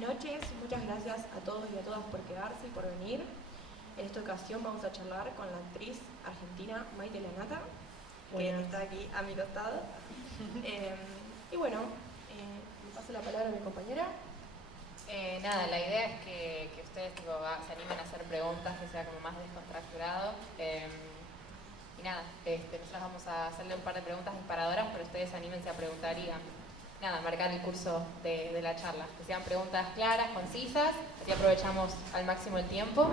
noches, muchas gracias a todos y a todas por quedarse y por venir. En esta ocasión vamos a charlar con la actriz argentina Maite Lanata, que está aquí a mi costado. Y bueno, le paso la palabra a mi compañera. Nada, la idea es que ustedes se animen a hacer preguntas, que sea como más descontracturado. Y nada, nosotros vamos a hacerle un par de preguntas disparadoras, pero ustedes anímense a preguntar y a marcar el curso de la charla. Que sean preguntas claras, concisas, así aprovechamos al máximo el tiempo.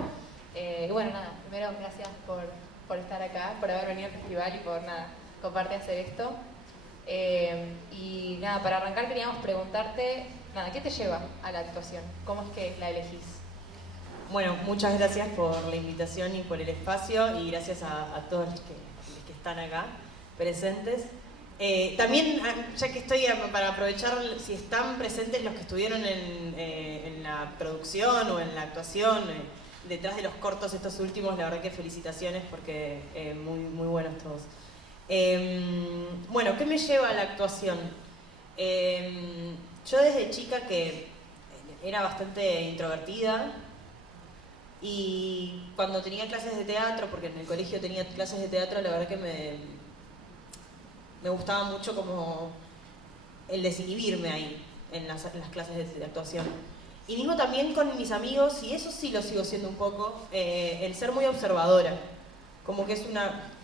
Y bueno, nada, primero gracias por estar acá, por haber venido al festival y por compartir hacer esto. Y nada, para arrancar queríamos preguntarte, ¿qué te lleva a la actuación? ¿Cómo es que la elegís? Bueno, muchas gracias por la invitación y por el espacio y gracias a todos los que están acá presentes. También, ya que estoy para aprovechar, si están presentes los que estuvieron en la producción o en la actuación, detrás de los cortos estos últimos, la verdad que felicitaciones porque muy buenos todos. Bueno, ¿qué me lleva a la actuación? Yo desde chica que era bastante introvertida y cuando tenía clases de teatro, porque en el colegio tenía clases de teatro, la verdad que me gustaba mucho como el desinhibirme ahí en las clases de actuación. Y mismo también con mis amigos, y eso sí lo sigo siendo un poco, el ser muy observadora. Como que es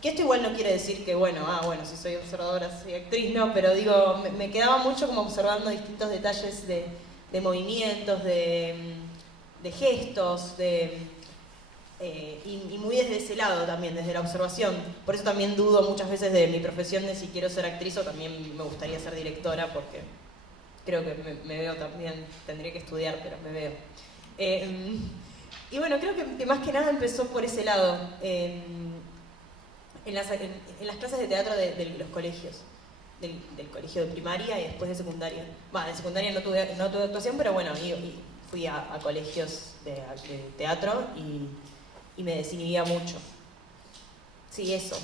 que esto igual no quiere decir que, bueno, si soy observadora, soy actriz, no, pero digo, me quedaba mucho como observando distintos detalles de movimientos, de gestos, y muy desde ese lado también, desde la observación. Por eso también dudo muchas veces de mi profesión, de si quiero ser actriz o también me gustaría ser directora, porque creo que me veo también, tendría que estudiar, pero me veo. Y bueno, creo que más que nada empezó por ese lado, en las clases de teatro de los colegios, del colegio de primaria y después de secundaria. De secundaria no tuve actuación, pero bueno, fui a colegios de teatro y me desinhibía mucho. Sí, eso.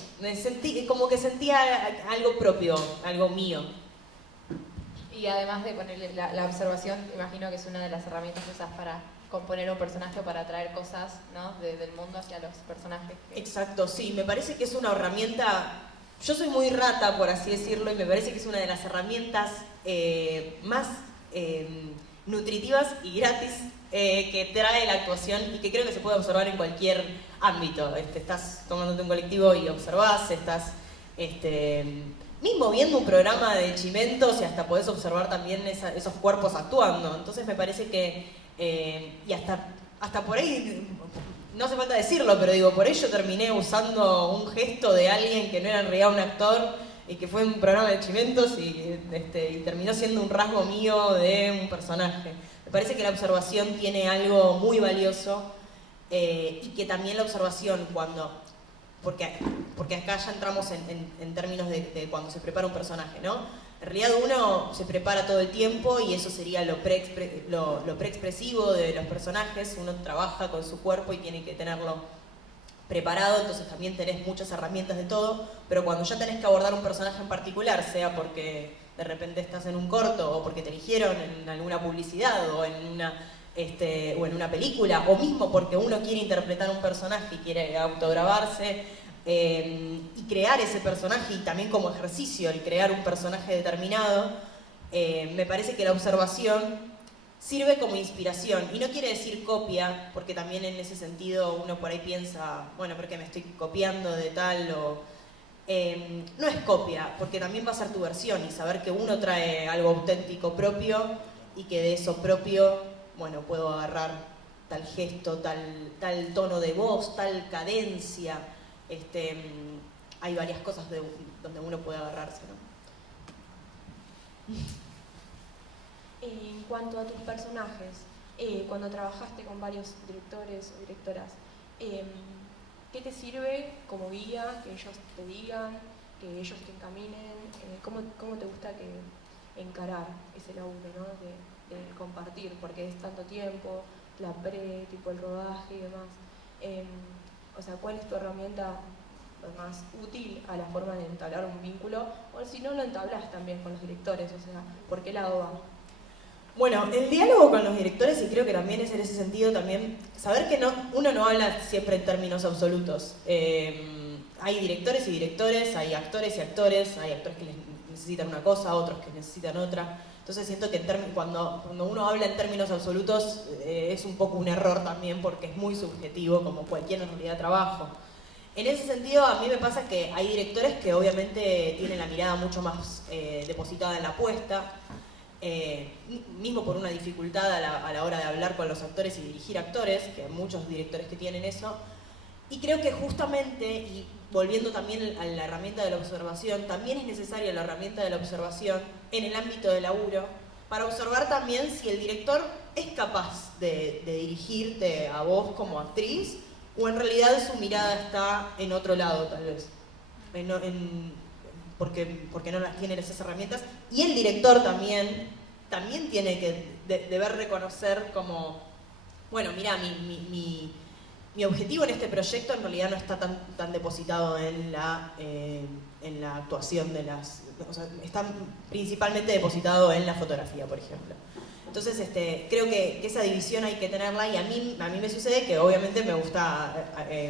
Como que sentía algo propio, algo mío. Y además de ponerle la observación, imagino que es una de las herramientas que usas para componer un personaje o para atraer cosas, ¿no? del mundo hacia los personajes. Exacto, sí. Me parece que es una herramienta. Yo soy muy rata, por así decirlo, y me parece que es una de las herramientas más nutritivas y gratis que trae la actuación y que creo que se puede observar en cualquier ámbito. Estás tomándote un colectivo y observás, estás mismo viendo un programa de Chimentos y hasta podés observar también esos cuerpos actuando. Entonces me parece que, y hasta por ahí, no hace falta decirlo, pero digo, por ello terminé usando un gesto de alguien que no era en realidad un actor y que fue un programa de Chimentos y terminó siendo un rasgo mío de un personaje. Me parece que la observación tiene algo muy valioso y que también la observación porque acá ya entramos en términos de cuando se prepara un personaje, ¿no? En realidad uno se prepara todo el tiempo y eso sería lo preexpresivo de los personajes. Uno trabaja con su cuerpo y tiene que tenerlo preparado, entonces también tenés muchas herramientas de todo, pero cuando ya tenés que abordar un personaje en particular, sea porque de repente estás en un corto o porque te eligieron en alguna publicidad o en una película, o mismo porque uno quiere interpretar un personaje y quiere autograbarse y crear ese personaje, y también como ejercicio el crear un personaje determinado, me parece que la observación sirve como inspiración, y no quiere decir copia, porque también en ese sentido uno por ahí piensa, bueno, porque me estoy copiando de tal o... no es copia, porque también va a ser tu versión y saber que uno trae algo auténtico propio y que de eso propio, bueno, puedo agarrar tal gesto, tal tono de voz, tal cadencia. Hay varias cosas donde uno puede agarrarse, ¿no? En cuanto a tus personajes, cuando trabajaste con varios directores o directoras, ¿qué te sirve como guía que ellos te digan, que ellos te encaminen? ¿Cómo te gusta encarar ese laburo, ¿no? de compartir? Porque es tanto tiempo, la tipo el rodaje y demás. ¿Cuál es tu herramienta más útil a la forma de entablar un vínculo? O si no lo entablas también con los directores, ¿por qué lado va? Bueno, el diálogo con los directores, y creo que también es en ese sentido también, saber que uno no habla siempre en términos absolutos. Hay directores y directores, hay actores y actores, hay actores que necesitan una cosa, otros que necesitan otra. Entonces siento que cuando uno habla en términos absolutos es un poco un error también porque es muy subjetivo, como cualquier en realidad trabajo. En ese sentido, a mí me pasa que hay directores que obviamente tienen la mirada mucho más depositada en la apuesta, mismo por una dificultad a la hora de hablar con los actores y dirigir actores, que hay muchos directores que tienen eso. Y creo que justamente, y volviendo también a la herramienta de la observación, también es necesaria la herramienta de la observación en el ámbito del laburo, para observar también si el director es capaz de dirigirte a vos como actriz, o en realidad su mirada está en otro lado, tal vez. Porque no las tiene esas herramientas. Y el director también tiene que deber reconocer como, bueno, mira, mi objetivo en este proyecto en realidad no está tan depositado en la actuación de las... O sea, está principalmente depositado en la fotografía, por ejemplo. Entonces, creo que esa división hay que tenerla, y a mí me sucede que obviamente me gusta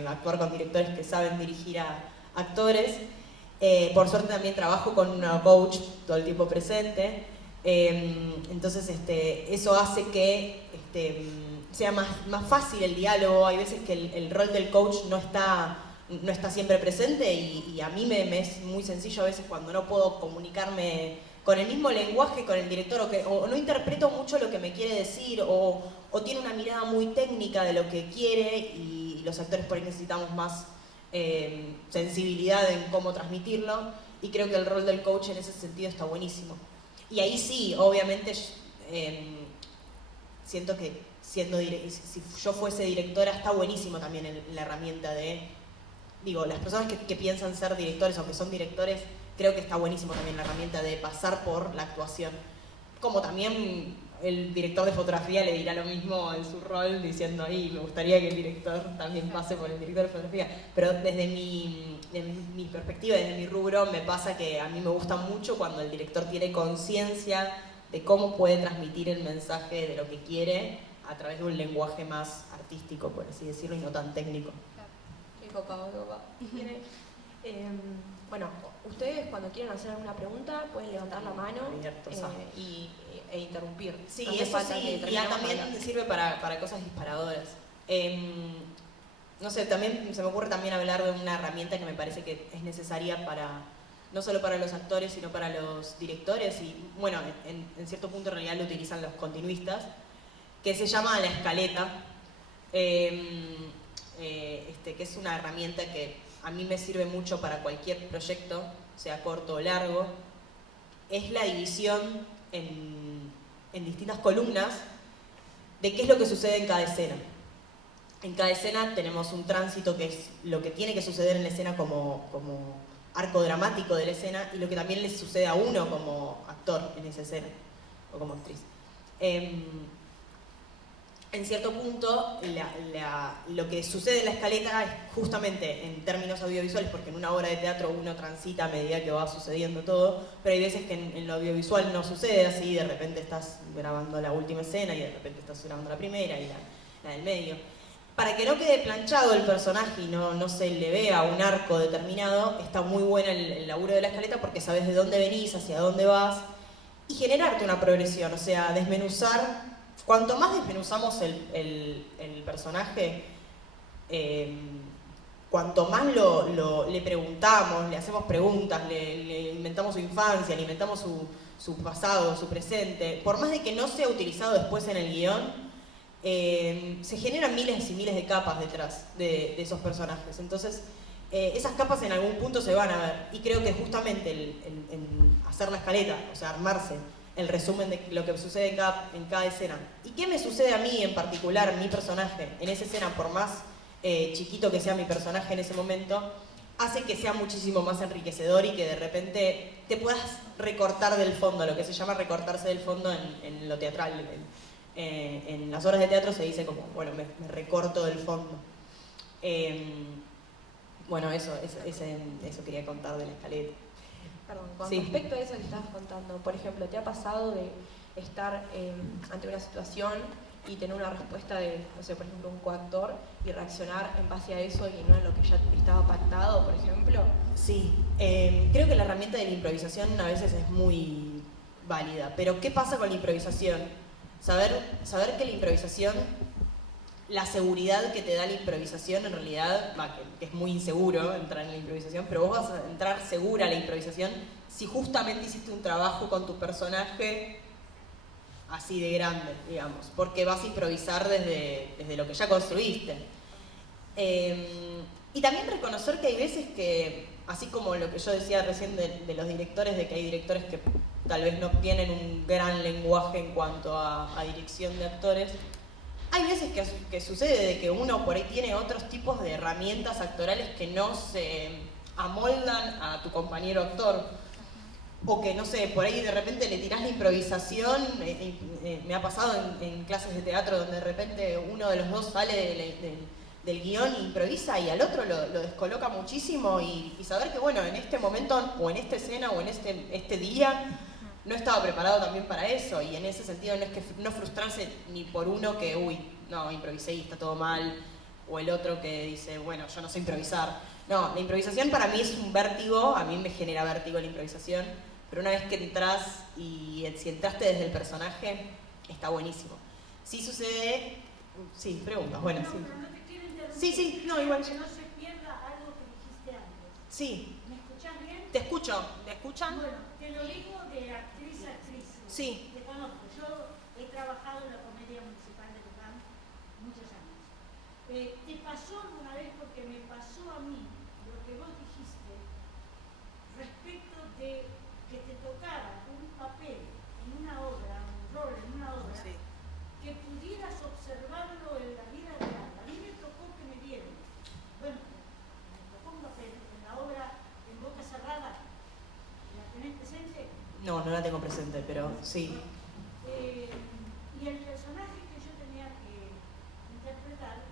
actuar con directores que saben dirigir a actores. Por suerte también trabajo con una coach todo el tiempo presente. Entonces, eso hace que sea más fácil el diálogo. Hay veces que el rol del coach no está siempre presente, y a mí me es muy sencillo a veces cuando no puedo comunicarme con el mismo lenguaje con el director, o no interpreto mucho lo que me quiere decir, o tiene una mirada muy técnica de lo que quiere, y los actores por ahí necesitamos más sensibilidad en cómo transmitirlo, y creo que el rol del coach en ese sentido está buenísimo. Y ahí sí, obviamente, siento que si yo fuese directora, está buenísimo también la herramienta de, las personas que piensan ser directores o que son directores, creo que está buenísimo también la herramienta de pasar por la actuación. Como también el director de fotografía le dirá lo mismo en su rol, diciendo, ahí me gustaría que el director también pase por el director de fotografía. Pero desde mi perspectiva, desde mi rubro, me pasa que a mí me gusta mucho cuando el director tiene conciencia de cómo puede transmitir el mensaje de lo que quiere a través de un lenguaje más artístico, por así decirlo, y no tan técnico. Qué copado. Bueno, ustedes cuando quieran hacer alguna pregunta pueden levantar la mano e interrumpir. Sí, no eso sí, y también sirve para cosas disparadoras. No sé, también se me ocurre también hablar de una herramienta que me parece que es necesaria no solo para los actores, sino para los directores, y bueno, en cierto punto en realidad lo utilizan los continuistas, que se llama la escaleta, que es una herramienta que a mí me sirve mucho para cualquier proyecto, sea corto o largo. Es la división en distintas columnas de qué es lo que sucede en cada escena. En cada escena tenemos un tránsito, que es lo que tiene que suceder en la escena como arco dramático de la escena, y lo que también le sucede a uno como actor en esa escena, o como actriz. En cierto punto, lo que sucede en la escaleta es justamente en términos audiovisuales, porque en una obra de teatro uno transita a medida que va sucediendo todo, pero hay veces que en lo audiovisual no sucede así, de repente estás grabando la última escena y de repente estás grabando la primera y la del medio. Para que no quede planchado el personaje y no se le vea un arco determinado, está muy bueno el laburo de la escaleta, porque sabes de dónde venís, hacia dónde vas, y generarte una progresión, o sea, desmenuzar. Cuanto más desmenuzamos el personaje, cuanto más le preguntamos, le hacemos preguntas, le inventamos su infancia, le inventamos su pasado, su presente, por más de que no sea utilizado después en el guión, se generan miles y miles de capas detrás de esos personajes. Entonces, esas capas en algún punto se van a ver, y creo que justamente el hacer la escaleta, o sea, armarse el resumen de lo que sucede en cada escena. ¿Y qué me sucede a mí en particular, mi personaje, en esa escena, por más chiquito que sea mi personaje en ese momento, hace que sea muchísimo más enriquecedor y que de repente te puedas recortar del fondo, lo que se llama recortarse del fondo en lo teatral. En las obras de teatro se dice como, bueno, me recorto del fondo. Bueno, eso quería contar de la escaleta. Perdón, con Sí. respecto a eso que estabas contando, por ejemplo, ¿te ha pasado de estar ante una situación y tener una respuesta de, no sé, por ejemplo, un coactor y reaccionar en base a eso y no en lo que ya estaba pactado, por ejemplo? Sí, creo que la herramienta de la improvisación a veces es muy válida, pero ¿qué pasa con la improvisación? Saber que la improvisación, la seguridad que te da la improvisación en realidad, que es muy inseguro entrar en la improvisación, pero vos vas a entrar segura a la improvisación si justamente hiciste un trabajo con tu personaje así de grande, digamos, porque vas a improvisar desde lo que ya construiste. Y también reconocer que hay veces que, así como lo que yo decía recién de los directores, de que hay directores que tal vez no tienen un gran lenguaje en cuanto a dirección de actores, hay veces que sucede de que uno por ahí tiene otros tipos de herramientas actorales que no se amoldan a tu compañero actor. O que, no sé, por ahí de repente le tirás la improvisación. Me ha pasado en clases de teatro donde de repente uno de los dos sale del guión e improvisa y al otro lo descoloca muchísimo y saber que, bueno, en este momento o en esta escena o en este día no estaba preparado también para eso, y en ese sentido no frustrarse ni por uno que, no, improvisé y está todo mal, o el otro que dice, bueno, yo no sé improvisar. No, la improvisación para mí es un vértigo, a mí me genera vértigo la improvisación, pero una vez que entras y si entraste desde el personaje, está buenísimo. Sí sucede, sí, preguntas, bueno, no, sí. Pero no te quiero interrumpir. Sí, no, igual. Que no se pierda algo que dijiste antes. Sí. ¿Me escuchás bien? Te escucho, ¿me escuchan? Bueno, te lo digo de actriz a actriz. Sí. Te conozco. Yo he trabajado en la Comedia Municipal de Luján muchos años. ¿Te pasó alguna vez, porque me pasó a mí, lo que vos dijiste respecto de que te tocara un papel en una obra, un rol en una obra, Sí. que pudieras observarlo en la vida real? A mí me tocó que me dieron, bueno, me tocó un papel en la obra En Boca Cerrada. ¿La tenés presente? No la tengo presente, pero sí. Y el personaje que yo tenía que interpretar,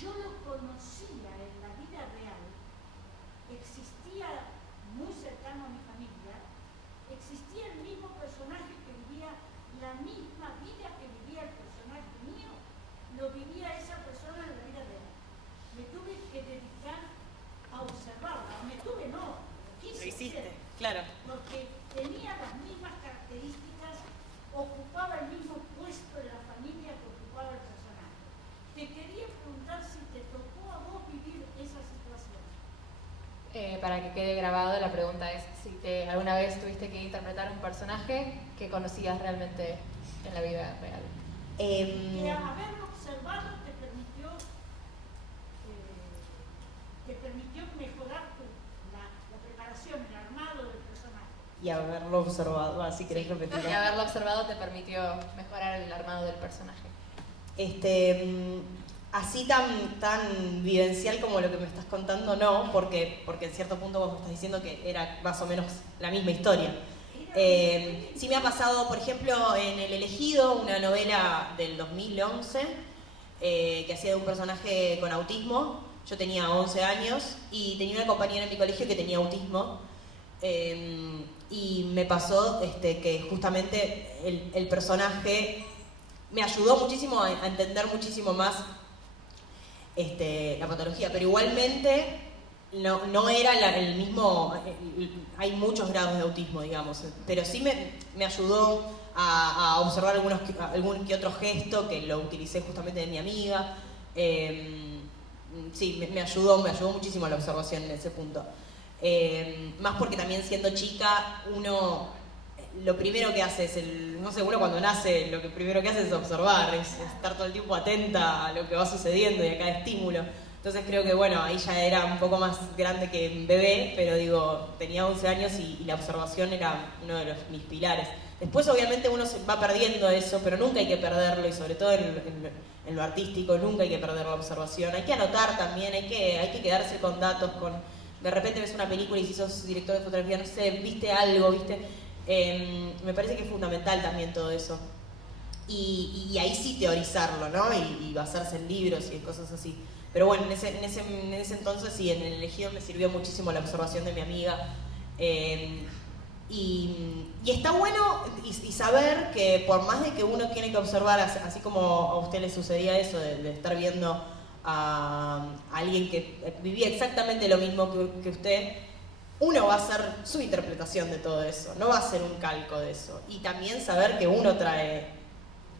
yo lo conocía en la vida real, existía muy cercano a mi familia, existía el mismo personaje que vivía la misma vida que vivía el personaje mío, lo vivía esa persona en la vida real. Me tuve que dedicar a observarla, no, Lo hiciste, claro. porque tenía las mismas características, ocupaba el mismo puesto en la familia que ocupaba el personaje. Te quería preguntar si te tocó a vos vivir esa situación. Para que quede grabado, la pregunta es si alguna vez tuviste que interpretar un personaje que conocías realmente en la vida real. Que haberlo observado te permitió mejorar la preparación, el armado del personaje. Y haberlo observado, así querés repetirlo. Y haberlo observado te permitió mejorar el armado del personaje. Así tan vivencial como lo que me estás contando, no, porque en cierto punto vos me estás diciendo que era más o menos la misma historia. Sí me ha pasado, por ejemplo, en El Elegido, una novela del 2011, que hacía de un personaje con autismo. Yo tenía 11 años y tenía una compañera en mi colegio que tenía autismo. Y me pasó que justamente el personaje me ayudó muchísimo a entender muchísimo más la patología, pero igualmente no era el mismo. Hay muchos grados de autismo, digamos, pero sí me ayudó a observar algún que otro gesto que lo utilicé justamente de mi amiga. Sí, me ayudó muchísimo la observación en ese punto. Más porque también siendo chica, uno lo primero que hace es, no sé, uno cuando nace lo que primero que hace es observar, es estar todo el tiempo atenta a lo que va sucediendo y a cada estímulo. Entonces creo que bueno, ahí ya era un poco más grande que un bebé, pero digo, tenía 11 años y la observación era uno de mis pilares. Después obviamente uno se va perdiendo eso, pero nunca hay que perderlo, y sobre todo en lo artístico nunca hay que perder la observación. Hay que anotar también, hay que quedarse con datos, de repente ves una película y si sos director de fotografía, no sé, viste algo, me parece que es fundamental también todo eso. Y ahí sí teorizarlo, ¿no? Y basarse en libros y en cosas así. Pero bueno, en ese entonces sí, en El Elegido me sirvió muchísimo la observación de mi amiga. Y está bueno y saber que por más de que uno tiene que observar, así como a usted le sucedía eso, de estar viendo a alguien que vivía exactamente lo mismo que usted, uno va a hacer su interpretación de todo eso, no va a ser un calco de eso. Y también saber que uno trae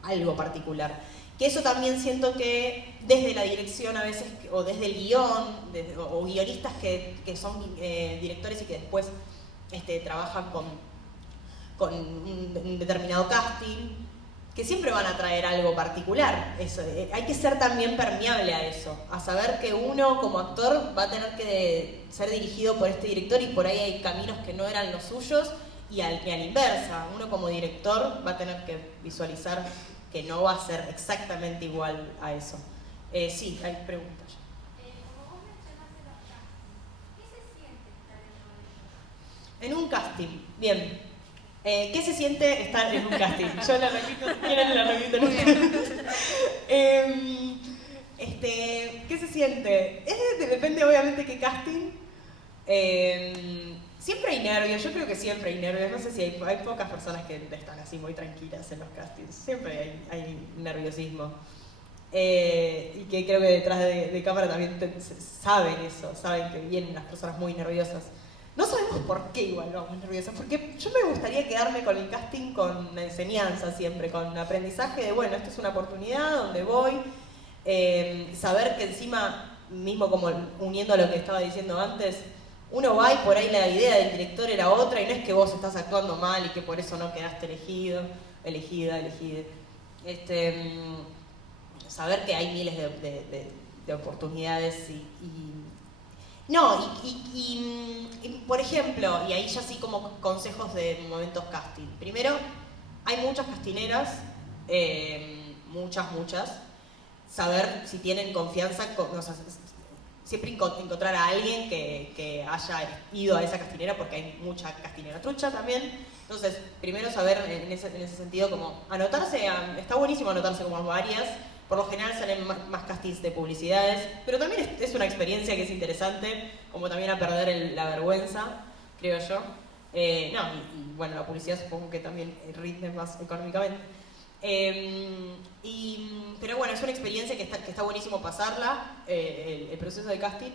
algo particular. Que eso también siento que desde la dirección a veces, o desde el guión, o guionistas que son directores y que después trabajan con un determinado casting, que siempre van a traer algo particular. Eso, hay que ser también permeable a eso, a saber que uno como actor va a tener que ser dirigido por este director y por ahí hay caminos que no eran los suyos y a la inversa, uno como director va a tener que visualizar que no va a ser exactamente igual a eso. Sí, hay preguntas ya. Como vos mencionaste los castings, ¿qué se siente estar En un casting, bien. ¿Qué se siente estar en un casting? Yo la repito, si quieren la repito. Muy bien. ¿Qué se siente? Depende obviamente qué casting. Siempre hay nervios, yo creo que siempre hay nervios. No sé si hay pocas personas que están así muy tranquilas en los castings. Siempre hay nerviosismo. Y que creo que detrás de cámara también saben eso, saben que vienen las personas muy nerviosas. No sabemos por qué igual vamos nerviosas, porque yo me gustaría quedarme con el casting con la enseñanza siempre, con aprendizaje de, bueno, esta es una oportunidad donde voy, saber que encima, mismo como uniendo a lo que estaba diciendo antes, uno va y por ahí la idea del director era otra y no es que vos estás actuando mal y que por eso no quedaste elegida. Saber que hay miles de oportunidades y por ejemplo, y ahí ya sí como consejos de momentos casting. Primero, hay muchas castineras, muchas. Saber si tienen confianza, siempre encontrar a alguien que haya ido a esa castinera, porque hay mucha castinera trucha también. Entonces, primero saber en ese sentido como anotarse, está buenísimo anotarse como varias. Por lo general salen más castings de publicidades, pero también es una experiencia que es interesante, como también a perder la vergüenza, creo yo. Y bueno, la publicidad supongo que también rinde más económicamente. Pero bueno, es una experiencia que está buenísimo pasarla, el proceso de casting.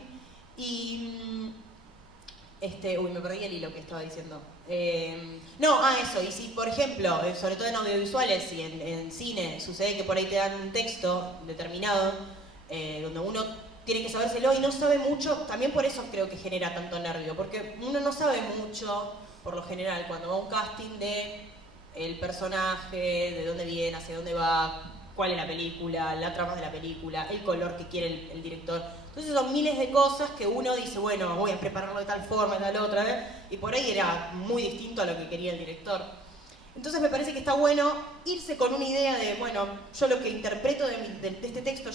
Me perdí el hilo que estaba diciendo. Eso, y si por ejemplo, sobre todo en audiovisuales y en cine, sucede que por ahí te dan un texto determinado, donde uno tiene que sabérselo y no sabe mucho, también por eso creo que genera tanto nervio, porque uno no sabe mucho, por lo general, cuando va a un casting de el personaje, de dónde viene, hacia dónde va, cuál es la película, la trama de la película, el color que quiere el director. Entonces son miles de cosas que uno dice, bueno, voy a prepararlo de tal forma, de tal otra, y por ahí era muy distinto a lo que quería el director. Entonces me parece que está bueno irse con una idea de, bueno, yo lo que interpreto de este texto,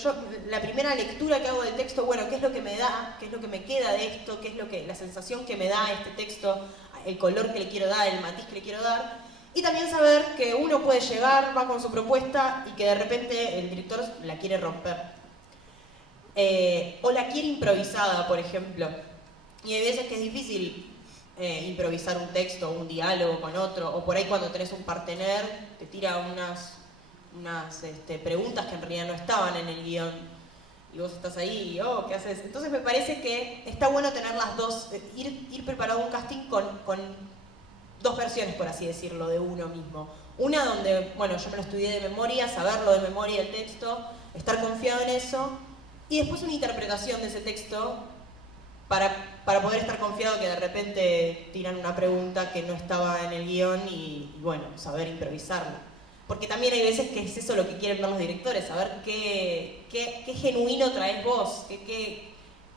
la primera lectura que hago del texto, bueno, ¿qué es lo que me da? ¿Qué es lo que me queda de esto? ¿Qué es la sensación que me da este texto? El color que le quiero dar, el matiz que le quiero dar. Y también saber que uno puede llegar, va con su propuesta y que de repente el director la quiere romper. O la quiere improvisada, por ejemplo. Y hay veces que es difícil improvisar un texto, un diálogo con otro, o por ahí cuando tenés un partener te tira unas preguntas que en realidad no estaban en el guión y vos estás ahí y ¿qué haces? Entonces me parece que está bueno tener las dos, ir preparado a un casting con dos versiones, por así decirlo, de uno mismo. Una donde, bueno, yo me lo estudié de memoria, saberlo de memoria el texto, estar confiado en eso, y después una interpretación de ese texto para poder estar confiado que de repente tiran una pregunta que no estaba en el guión y bueno, saber improvisarla. Porque también hay veces que es eso lo que quieren ver los directores, saber qué genuino traes vos, qué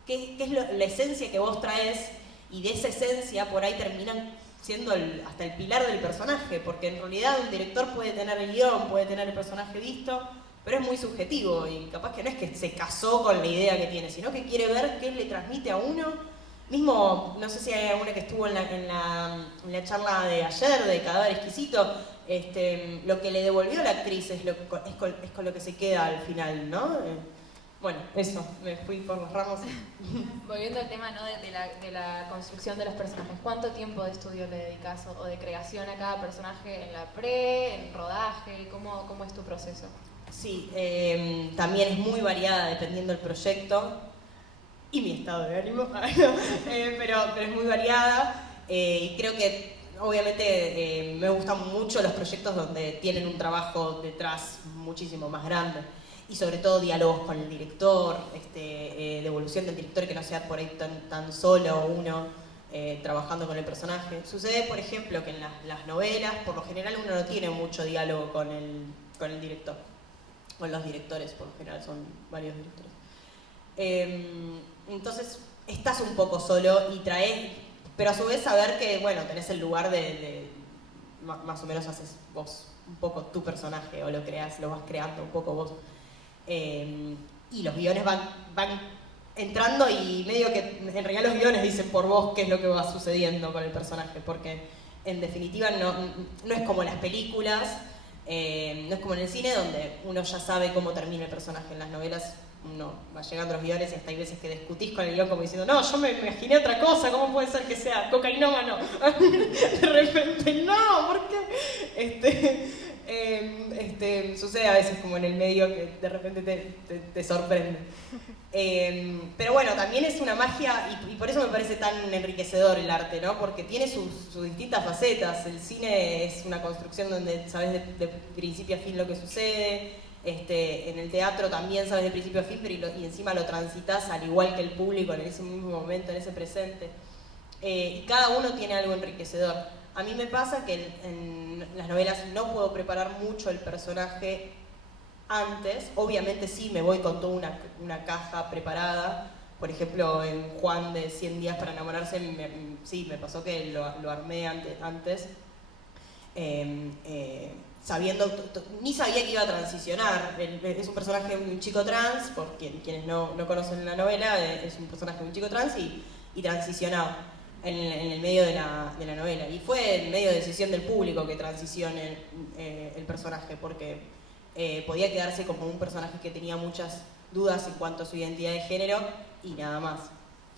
es la esencia que vos traes, y de esa esencia por ahí terminan siendo hasta el pilar del personaje, porque en realidad un director puede tener el guión, puede tener el personaje visto, pero es muy subjetivo y capaz que no es que se casó con la idea que tiene, sino que quiere ver qué le transmite a uno. Mismo, no sé si hay alguna que estuvo en la charla de ayer de Cadáver Exquisito, lo que le devolvió a la actriz es con lo que se queda al final, ¿no? Bueno, eso, me fui por las ramas. Volviendo al tema, ¿no? de la construcción de los personajes, ¿cuánto tiempo de estudio le dedicas o de creación a cada personaje en la en rodaje? ¿Cómo es tu proceso? Sí, también es muy variada dependiendo del proyecto y mi estado de ánimo, pero es muy variada y creo que obviamente me gustan mucho los proyectos donde tienen un trabajo detrás muchísimo más grande. Y sobre todo diálogos con el director, devolución del director, que no sea por ahí tan solo uno trabajando con el personaje. Sucede, por ejemplo, que en las novelas, por lo general, uno no tiene mucho diálogo con el director. Con los directores, por lo general, son varios directores. Entonces, estás un poco solo y traes, pero a su vez saber que, bueno, tenés el lugar de más o menos haces vos un poco tu personaje, o lo vas creando un poco vos. Y los guiones van entrando y medio que en realidad los guiones dicen por vos qué es lo que va sucediendo con el personaje, porque en definitiva no es como las películas, no es como en el cine donde uno ya sabe cómo termina el personaje. En las novelas uno va llegando a los guiones y hasta hay veces que discutís con el guión como diciendo no, yo me imaginé otra cosa, ¿cómo puede ser que sea cocainómano? De repente, no, ¿por qué? Sucede a veces como en el medio que de repente te sorprende. Pero bueno, también es una magia y por eso me parece tan enriquecedor el arte, ¿no? Porque tiene sus distintas facetas. El cine es una construcción donde sabes de principio a fin lo que sucede. En el teatro también sabes de principio a fin, pero y encima lo transitas al igual que el público en ese mismo momento, en ese presente. Y cada uno tiene algo enriquecedor. A mí me pasa que en las novelas no puedo preparar mucho el personaje antes. Obviamente sí me voy con toda una caja preparada. Por ejemplo, en Juan de 100 días para enamorarse, sí, me pasó que lo armé antes. Ni sabía que iba a transicionar. Es un personaje de un chico trans, por quienes no conocen la novela, es un personaje de un chico trans y transicionaba en el medio de la novela. Y fue en medio de decisión del público que transicione el personaje, porque podía quedarse como un personaje que tenía muchas dudas en cuanto a su identidad de género y nada más.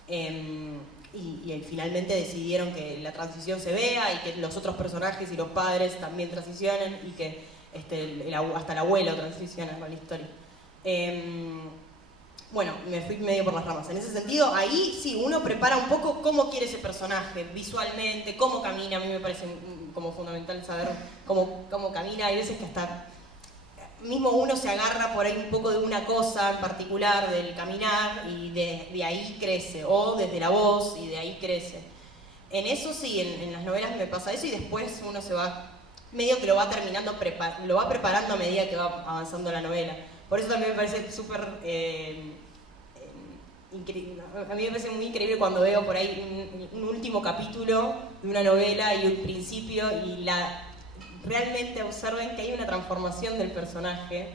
Y finalmente decidieron que la transición se vea y que los otros personajes y los padres también transicionen y que hasta el abuelo transiciona con la historia. Bueno, me fui medio por las ramas. En ese sentido, ahí sí, uno prepara un poco cómo quiere ese personaje visualmente, cómo camina. A mí me parece como fundamental saber cómo camina. Hay veces que hasta mismo uno se agarra por ahí un poco de una cosa en particular del caminar y de ahí crece, o desde la voz y de ahí crece. En eso sí, en las novelas me pasa eso y después uno se va, medio que lo va terminando, lo va preparando a medida que va avanzando la novela. Por eso también me parece súper increíble. A mí me parece muy increíble cuando veo por ahí un último capítulo de una novela y un principio y realmente observen que hay una transformación del personaje,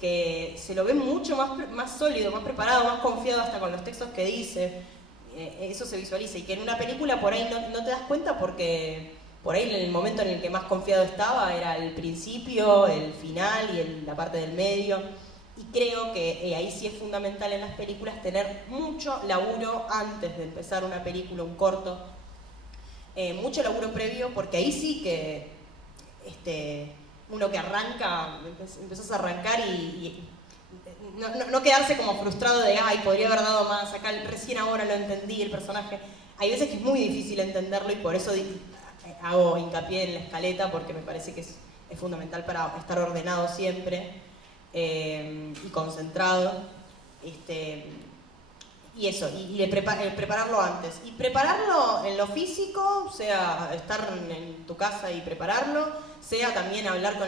que se lo ve mucho más sólido, más preparado, más confiado hasta con los textos que dice. Eso se visualiza y que en una película por ahí no te das cuenta porque por ahí en el momento en el que más confiado estaba era el principio, el final y la parte del medio. Y creo que ahí sí es fundamental en las películas tener mucho laburo antes de empezar una película, un corto. Mucho laburo previo, porque ahí sí que uno que arranca, empezás a arrancar y no quedarse como frustrado de ay, podría haber dado más, acá recién ahora lo entendí el personaje. Hay veces que es muy difícil entenderlo y por eso hago hincapié en la escaleta, porque me parece que es fundamental para estar ordenado siempre. Y concentrado, y eso, y prepararlo antes. Y prepararlo en lo físico, sea estar en tu casa y prepararlo, sea también hablar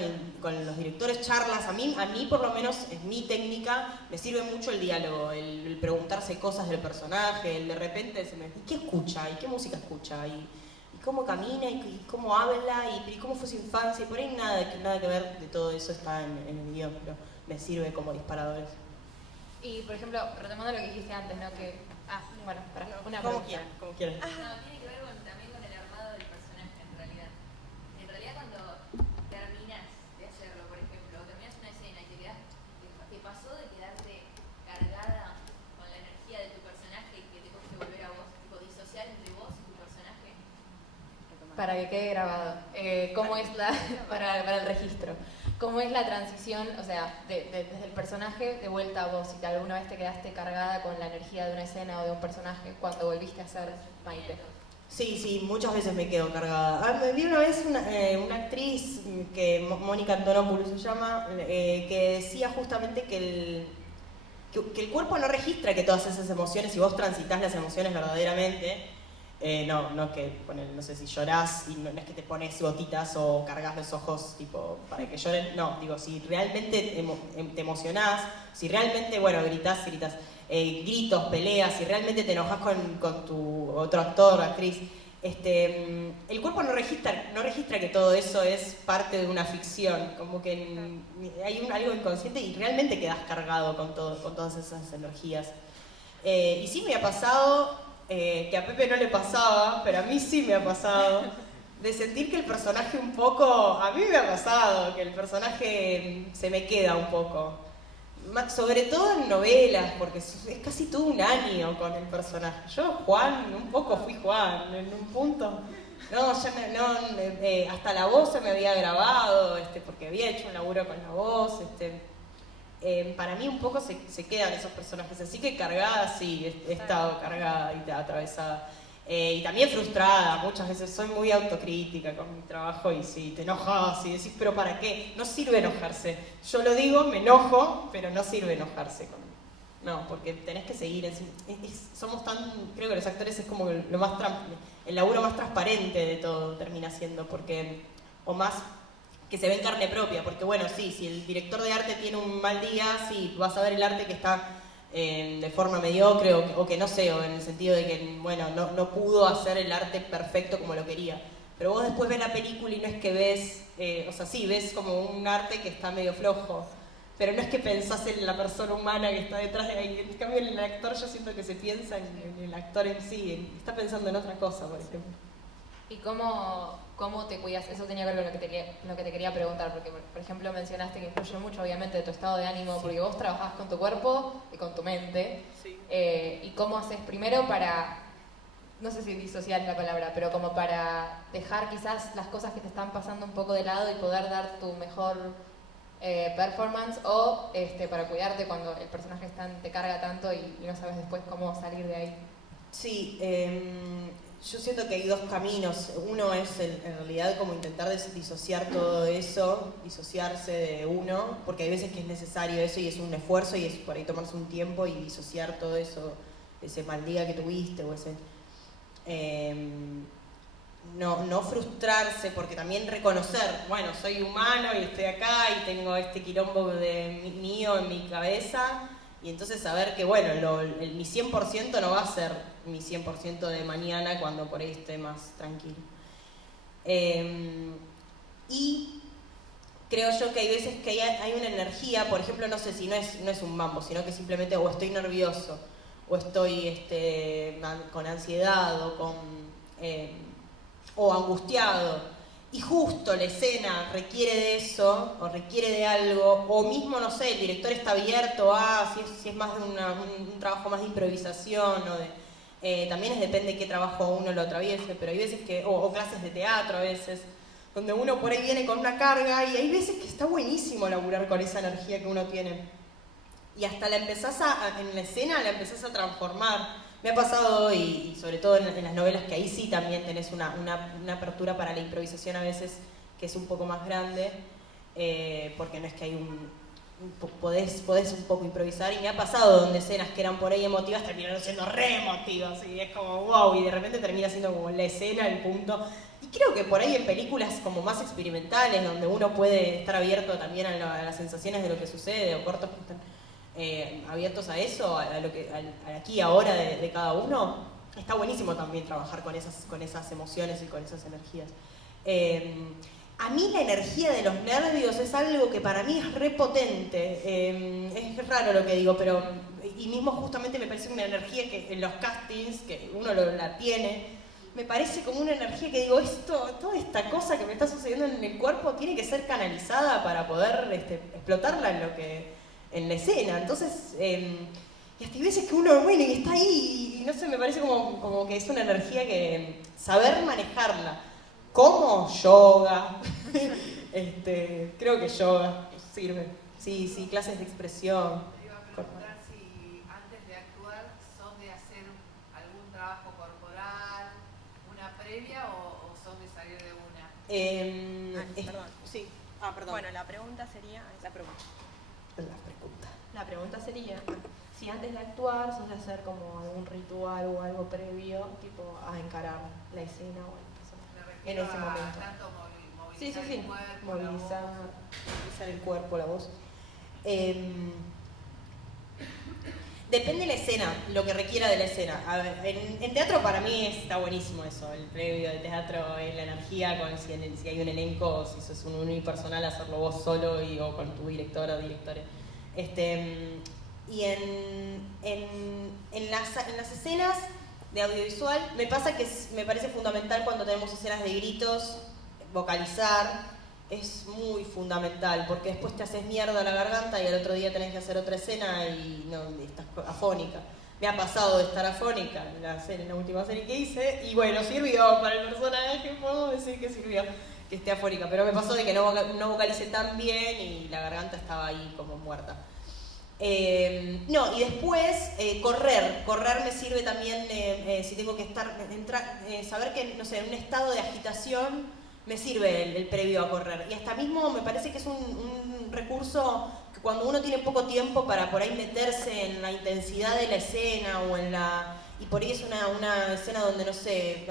con los directores, charlas. A mí por lo menos es mi técnica, me sirve mucho el diálogo, el preguntarse cosas del personaje, el de repente ¿y qué escucha? ¿Y qué música escucha? ¿Y cómo camina? ¿Y cómo habla? ¿Y cómo fue su infancia? Y por ahí nada que ver de todo eso está en el guión, pero me sirve como disparadores. Y, por ejemplo, retomando lo que dijiste antes, ¿no? Bueno, para una como pregunta. quieran. No, tiene que ver también con el armado del personaje en realidad. En realidad cuando terminas de hacerlo, por ejemplo, o terminas una escena y te pasó de quedarte cargada disociar entre vos y tu personaje? Para que quede grabado, ¿cómo es para el registro? ¿Cómo es la transición, o sea, desde el personaje de vuelta a vos? Si alguna vez te quedaste cargada con la energía de una escena o de un personaje cuando volviste a ser Maite. Sí, muchas veces me quedo cargada. Me vi una vez una actriz, que Mónica Antonopoulos se llama, que decía justamente que el cuerpo no registra que todas esas emociones, si vos transitas las emociones verdaderamente, no que, no sé, si llorás y no es que te pones gotitas o cargas los ojos tipo para que lloren, no, digo, si realmente te emocionás, si realmente, gritás, gritos, peleas, si realmente te enojas con tu otro actor o actriz, el cuerpo no registra que todo eso es parte de una ficción, como que hay algo inconsciente y realmente quedás cargado con todas esas energías. Y sí me ha pasado, que a Pepe no le pasaba, pero a mí sí me ha pasado, de sentir que el personaje un poco, a mí me ha pasado, que el personaje se me queda un poco. Sobre todo en novelas, porque es casi todo un año con el personaje. Yo, Juan, un poco fui Juan, en un punto. Hasta la voz se me había grabado, porque había hecho un laburo con la voz. Para mí un poco se quedan esos personajes, así que cargada, sí, he estado cargada y atravesada. Y también frustrada, muchas veces soy muy autocrítica con mi trabajo y sí, te enojas y decís, pero ¿para qué? No sirve enojarse. Yo lo digo, me enojo, pero no sirve enojarse. No, porque tenés que seguir. Somos creo que los actores es como el laburo más transparente de todo termina siendo, o más que se ve en carne propia, porque sí, si el director de arte tiene un mal día, sí, vas a ver el arte que está de forma mediocre o que no sé, o en el sentido de que no pudo hacer el arte perfecto como lo quería. Pero vos después ves la película y no es que ves, sí, ves como un arte que está medio flojo, pero no es que pensás en la persona humana que está detrás de ahí. En cambio, el actor yo siento que se piensa en el actor en sí, está pensando en otra cosa, por ejemplo. ¿Y cómo te cuidas? Eso tenía que ver con lo que te quería preguntar, porque por ejemplo mencionaste que influye mucho obviamente de tu estado de ánimo, sí, porque vos trabajás con tu cuerpo y con tu mente. Sí. ¿Y cómo haces primero para, no sé si disociar es la palabra, pero como para dejar quizás las cosas que te están pasando un poco de lado y poder dar tu mejor performance, o para cuidarte cuando el personaje te carga tanto y no sabes después cómo salir de ahí? Sí, yo siento que hay dos caminos. Uno es en realidad como intentar disociar todo eso, disociarse de uno, porque hay veces que es necesario eso y es un esfuerzo y es por ahí tomarse un tiempo y disociar todo eso, ese mal día que tuviste o ese... No frustrarse, porque también reconocer, soy humano y estoy acá y tengo este quilombo mío en mi cabeza, y entonces saber que, mi 100% no va a ser mi 100% de mañana cuando por ahí esté más tranquilo. Y creo yo que hay veces que hay una energía, por ejemplo, no sé si no es un mambo, sino que simplemente o estoy nervioso, o estoy con ansiedad, o angustiado, y justo la escena requiere de eso, o requiere de algo, o mismo, no sé, el director está abierto a, si es más de un trabajo más de improvisación, también depende de qué trabajo uno lo atraviese, pero hay veces que, o clases de teatro a veces, donde uno por ahí viene con una carga, y hay veces que está buenísimo laburar con esa energía que uno tiene. Y hasta en la escena la empezás a transformar. Me ha pasado, y sobre todo en las novelas, que ahí sí también tenés una apertura para la improvisación a veces, que es un poco más grande, porque no es que hay podés un poco improvisar, y me ha pasado donde escenas que eran por ahí emotivas terminaron siendo re emotivas, y es como wow, y de repente termina siendo como la escena, el punto. Y creo que por ahí en películas como más experimentales, donde uno puede estar abierto también a las sensaciones de lo que sucede, o cortos que están abiertos a eso, al aquí y ahora de cada uno, está buenísimo también trabajar con esas emociones y con esas energías. A mí la energía de los nervios es algo que para mí es repotente. Es raro lo que digo, pero y mismo justamente me parece una energía que en los castings, que uno la tiene, me parece como una energía que digo, toda esta cosa que me está sucediendo en el cuerpo tiene que ser canalizada para poder explotarla en la escena. Entonces, Y hasta hay veces que uno, bueno, y está ahí, y no sé, me parece como que es una energía que saber manejarla. ¿Cómo? Yoga. Creo que yoga sirve. Sí, clases de expresión. Te iba a preguntar si antes de actuar sos de hacer algún trabajo corporal, una previa o sos de salir de una. Perdón. Sí. Perdón. Bueno, la pregunta sería... La pregunta sería, si antes de actuar sos de hacer como algún ritual o algo previo, tipo a encarar la escena o el personaje. Me refiero En ese momento. a tanto movilizar Sí. el cuerpo, Movilizar el cuerpo, la voz. Depende de la escena, lo que requiera de la escena. A ver, en teatro para mí está buenísimo eso, el previo de teatro, la energía, si hay un elenco, si sos un unipersonal, hacerlo vos solo o con tu directora o directores. Y en las escenas de audiovisual me pasa que me parece fundamental cuando tenemos escenas de gritos, vocalizar. Es muy fundamental, porque después te haces mierda la garganta y al otro día tenés que hacer otra escena y estás afónica. Me ha pasado de estar afónica en la última serie que hice, y bueno, sirvió para el personaje, puedo decir que sirvió que esté afónica, pero me pasó de que no vocalicé tan bien y la garganta estaba ahí como muerta. Y después correr me sirve también, si tengo que saber que, no sé, en un estado de agitación me sirve el previo a correr. Y hasta mismo me parece que es un recurso que cuando uno tiene poco tiempo para por ahí meterse en la intensidad de la escena y por ahí es una escena donde, no sé,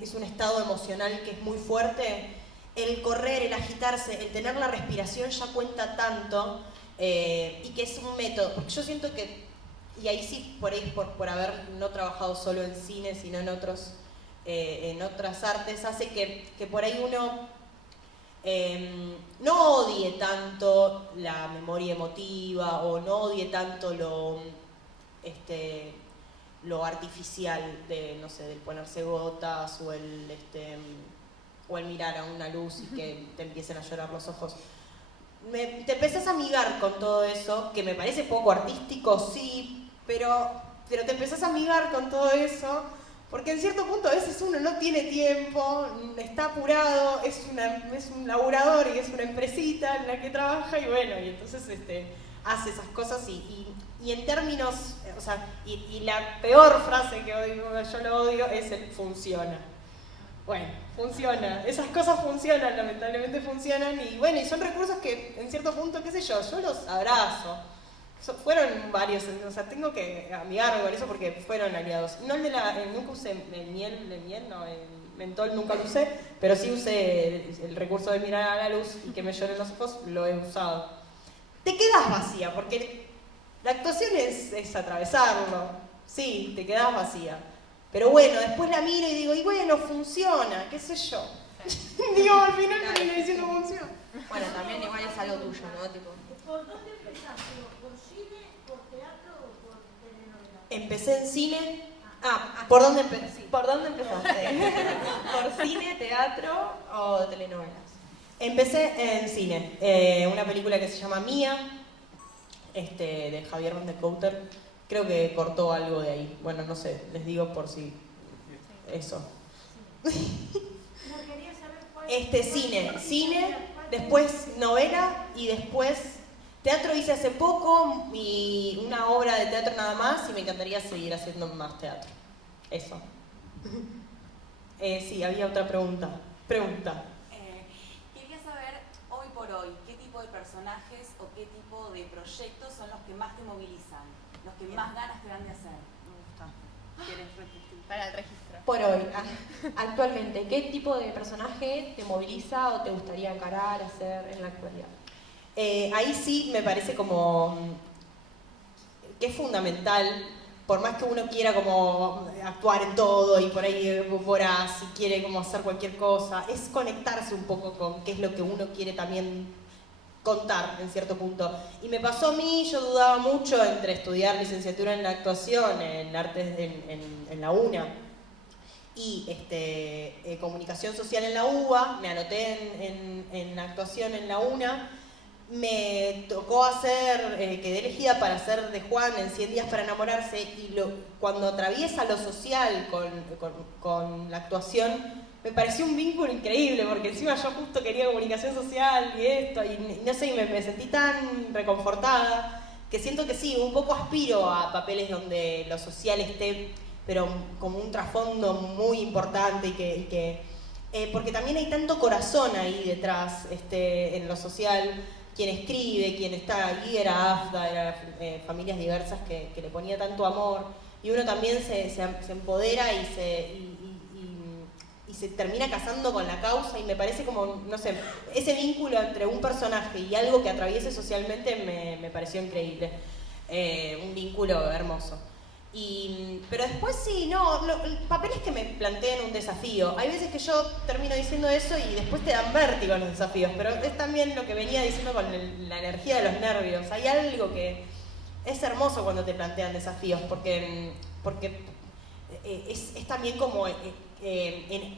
es un estado emocional que es muy fuerte, el correr, el agitarse, el tener la respiración ya cuenta tanto, y que es un método, porque yo siento que, y ahí sí, por ahí por haber no trabajado solo en cine, sino en otras artes, hace que por ahí uno no odie tanto la memoria emotiva o no odie tanto lo artificial de, no sé, del ponerse gotas o el mirar a una luz y que te empiecen a llorar los ojos. Te empezás a amigar con todo eso, que me parece poco artístico, sí, pero te empezás a amigar con todo eso, porque en cierto punto a veces uno no tiene tiempo, está apurado, es un laburador y es una empresita en la que trabaja, y bueno, y entonces hace esas cosas y en términos, o sea, y la peor frase que yo lo odio es el funciona. Bueno, funciona, esas cosas funcionan, lamentablemente funcionan, y bueno, y son recursos que en cierto punto, qué sé yo los abrazo. Fueron varios, o sea, tengo que amigarme con eso porque fueron aliados. No nunca usé el miel, no, el mentol nunca lo usé, pero sí usé el recurso de mirar a la luz y que me lloren los ojos, lo he usado. Te quedas vacía, porque la actuación es atravesarlo, sí, te quedas vacía. Pero bueno, después la miro y digo, y bueno, funciona, qué sé yo. Digo, al final termino diciendo funciona. Bueno, también igual es algo tuyo, ¿no? Tipo, ¿Por dónde empezaste? ¿Por cine, por teatro o por telenovela? Empecé en cine. ¿Por dónde empecé? Sí. ¿por dónde empezaste? ¿Por cine, teatro o telenovelas? Empecé en cine. Una película que se llama Mía, de Javier Méndez Couter. Creo que cortó algo de ahí. Bueno, no sé, les digo por si... Eso. No quería saber cuál. Cine, después novela y después teatro hice hace poco y una obra de teatro nada más y me encantaría seguir haciendo más teatro. Eso. Sí, había otra pregunta. Quería saber, hoy por hoy, qué tipo de personajes o qué tipo de proyectos son los que más te movilizan, los que más ganas te dan de hacer. Me gusta. ¿Quieres repetir? Para el registro. Por hoy, actualmente, ¿qué tipo de personaje te moviliza o te gustaría encarar, hacer en la actualidad? Ahí sí me parece como que es fundamental, por más que uno quiera como actuar en todo y por ahí voraz y quiere como hacer cualquier cosa, es conectarse un poco con qué es lo que uno quiere también contar en cierto punto. Y me pasó a mí, yo dudaba mucho entre estudiar licenciatura en la actuación, en artes en la UNA, y comunicación social en la UBA, me anoté en actuación en la UNA, me tocó hacer, quedé elegida para hacer de Juan en 100 días para enamorarse, y cuando atraviesa lo social con la actuación, me pareció un vínculo increíble, porque encima yo justo quería comunicación social y esto, y no sé, me sentí tan reconfortada, que siento que sí, un poco aspiro a papeles donde lo social esté, pero como un trasfondo muy importante, porque también hay tanto corazón ahí detrás, en lo social. Quien escribe, quien está allí era AFDA, eran familias diversas que le ponía tanto amor, y uno también se empodera y se termina casando con la causa, y me parece como, no sé, ese vínculo entre un personaje y algo que atraviese socialmente me pareció increíble, un vínculo hermoso. Pero después sí, papeles que me plantean un desafío. Hay veces que yo termino diciendo eso y después te dan vértigo los desafíos, pero es también lo que venía diciendo con la energía de los nervios. Hay algo que es hermoso cuando te plantean desafíos, porque es también como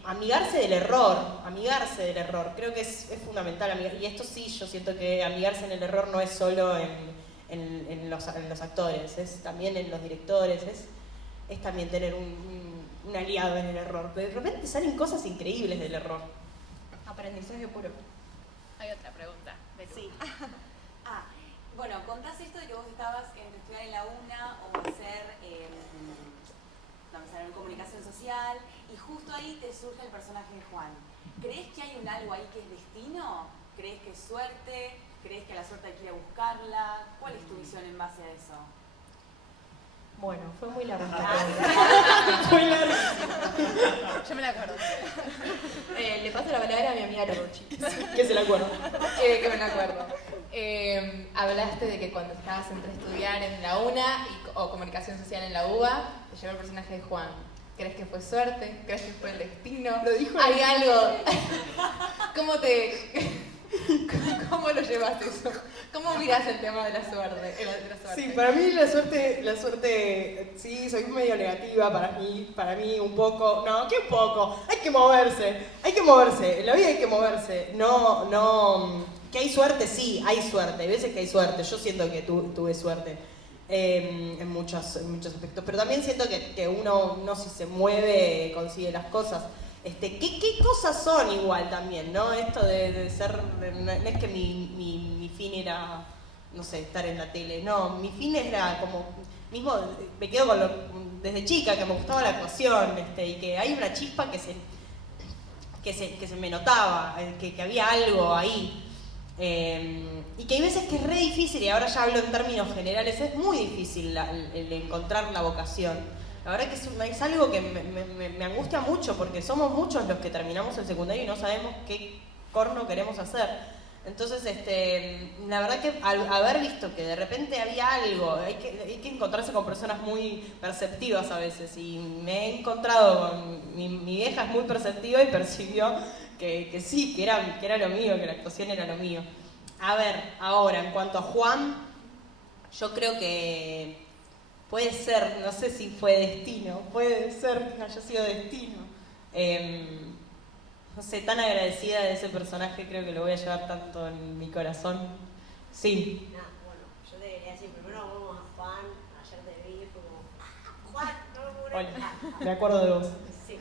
amigarse del error. Creo que es fundamental, y esto sí, yo siento que amigarse en el error no es solo en los actores, es también en los directores, es también tener un aliado en el error. Pero de repente salen cosas increíbles del error. Aprendizaje puro. Hay otra pregunta. Sí. Bueno, contás esto de que vos estabas entre estudiar en la UNA o hacer en comunicación social, y justo ahí te surge el personaje de Juan. ¿Crees que hay algo ahí que es destino? ¿Crees que es suerte? ¿Crees que la suerte hay que ir a buscarla? ¿Cuál es tu visión en base a eso? Bueno, fue muy larga esta pregunta. Muy largo. Yo me la acuerdo. Le paso la palabra a mi amiga Rochi. Que se la acuerdo. Que me la acuerdo. Hablaste de que cuando estabas entre estudiar en la UNA o comunicación social en la UBA, te llevó el personaje de Juan. ¿Crees que fue suerte? ¿Crees que fue el destino? Lo dijo ¿Hay algo? ¿Cómo lo llevaste eso? ¿Cómo mirás el tema de la suerte? Sí, para mí la suerte, sí, soy medio negativa, para mí un poco, no, ¿qué un poco? Hay que moverse, en la vida hay que moverse, que hay suerte, sí, hay suerte, hay veces que hay suerte, yo siento que tuve suerte en muchos aspectos, pero también siento que uno si se mueve consigue las cosas. ¿Qué cosas son igual también, ¿no? Esto de ser, no es que mi fin era, no sé, estar en la tele, no, mi fin era como, mismo me quedo desde chica, que me gustaba la actuación, y que hay una chispa que se me notaba, que había algo ahí, y que hay veces que es re difícil, y ahora ya hablo en términos generales, es muy difícil el encontrar la vocación. La verdad que es algo que me angustia mucho, porque somos muchos los que terminamos el secundario y no sabemos qué corno queremos hacer. Entonces, la verdad que al haber visto que de repente había algo, hay que encontrarse con personas muy perceptivas a veces, y me he encontrado con mi vieja es muy perceptiva y percibió que sí, que era lo mío, que la actuación era lo mío. A ver, ahora, en cuanto a Juan, yo creo que puede ser, no sé si fue destino, puede ser que haya sido destino. No sé, tan agradecida de ese personaje, creo que lo voy a llevar tanto en mi corazón. Sí. Bueno, yo te quería decir, primero vamos a Juan, ayer te vi, fue como, Juan, no me muero. Hola, me acuerdo de vos. Sí.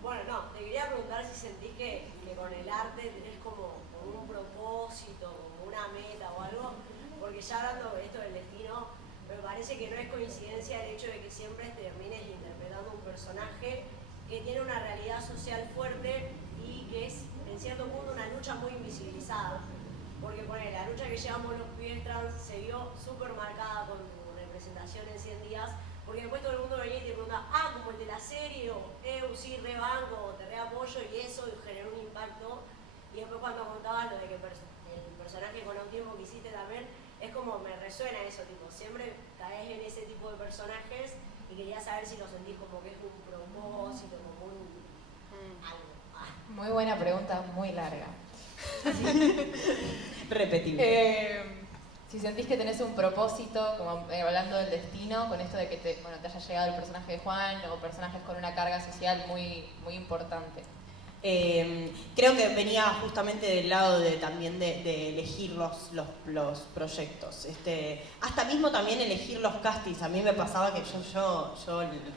Bueno, no, te quería preguntar si sentís que con el arte tenés como un propósito, como una meta o algo, porque ya hablando de esto del destino, me parece que no es coincidencia el hecho de que siempre termines interpretando un personaje que tiene una realidad social fuerte y que es, en cierto punto, una lucha muy invisibilizada. Porque la lucha que llevamos los pibes trans se vio súper marcada con representación en 100 días, porque después todo el mundo venía y te preguntaba, como el de la serie, o sí, re banco, o te re apoyo, y eso generó un impacto. Y después cuando contabas lo de que el personaje con un tiempo que hiciste también, es como me resuena eso, tipo, siempre caes en ese tipo de personajes y quería saber si lo sentís como que es un propósito, como algo. Muy buena pregunta, muy larga. Repetible. Si sentís que tenés un propósito, como hablando del destino, con esto de que te haya llegado el personaje de Juan o personajes con una carga social muy, muy importante. Creo que venía justamente del lado también de elegir los proyectos. Hasta mismo también elegir los castings. A mí me pasaba que yo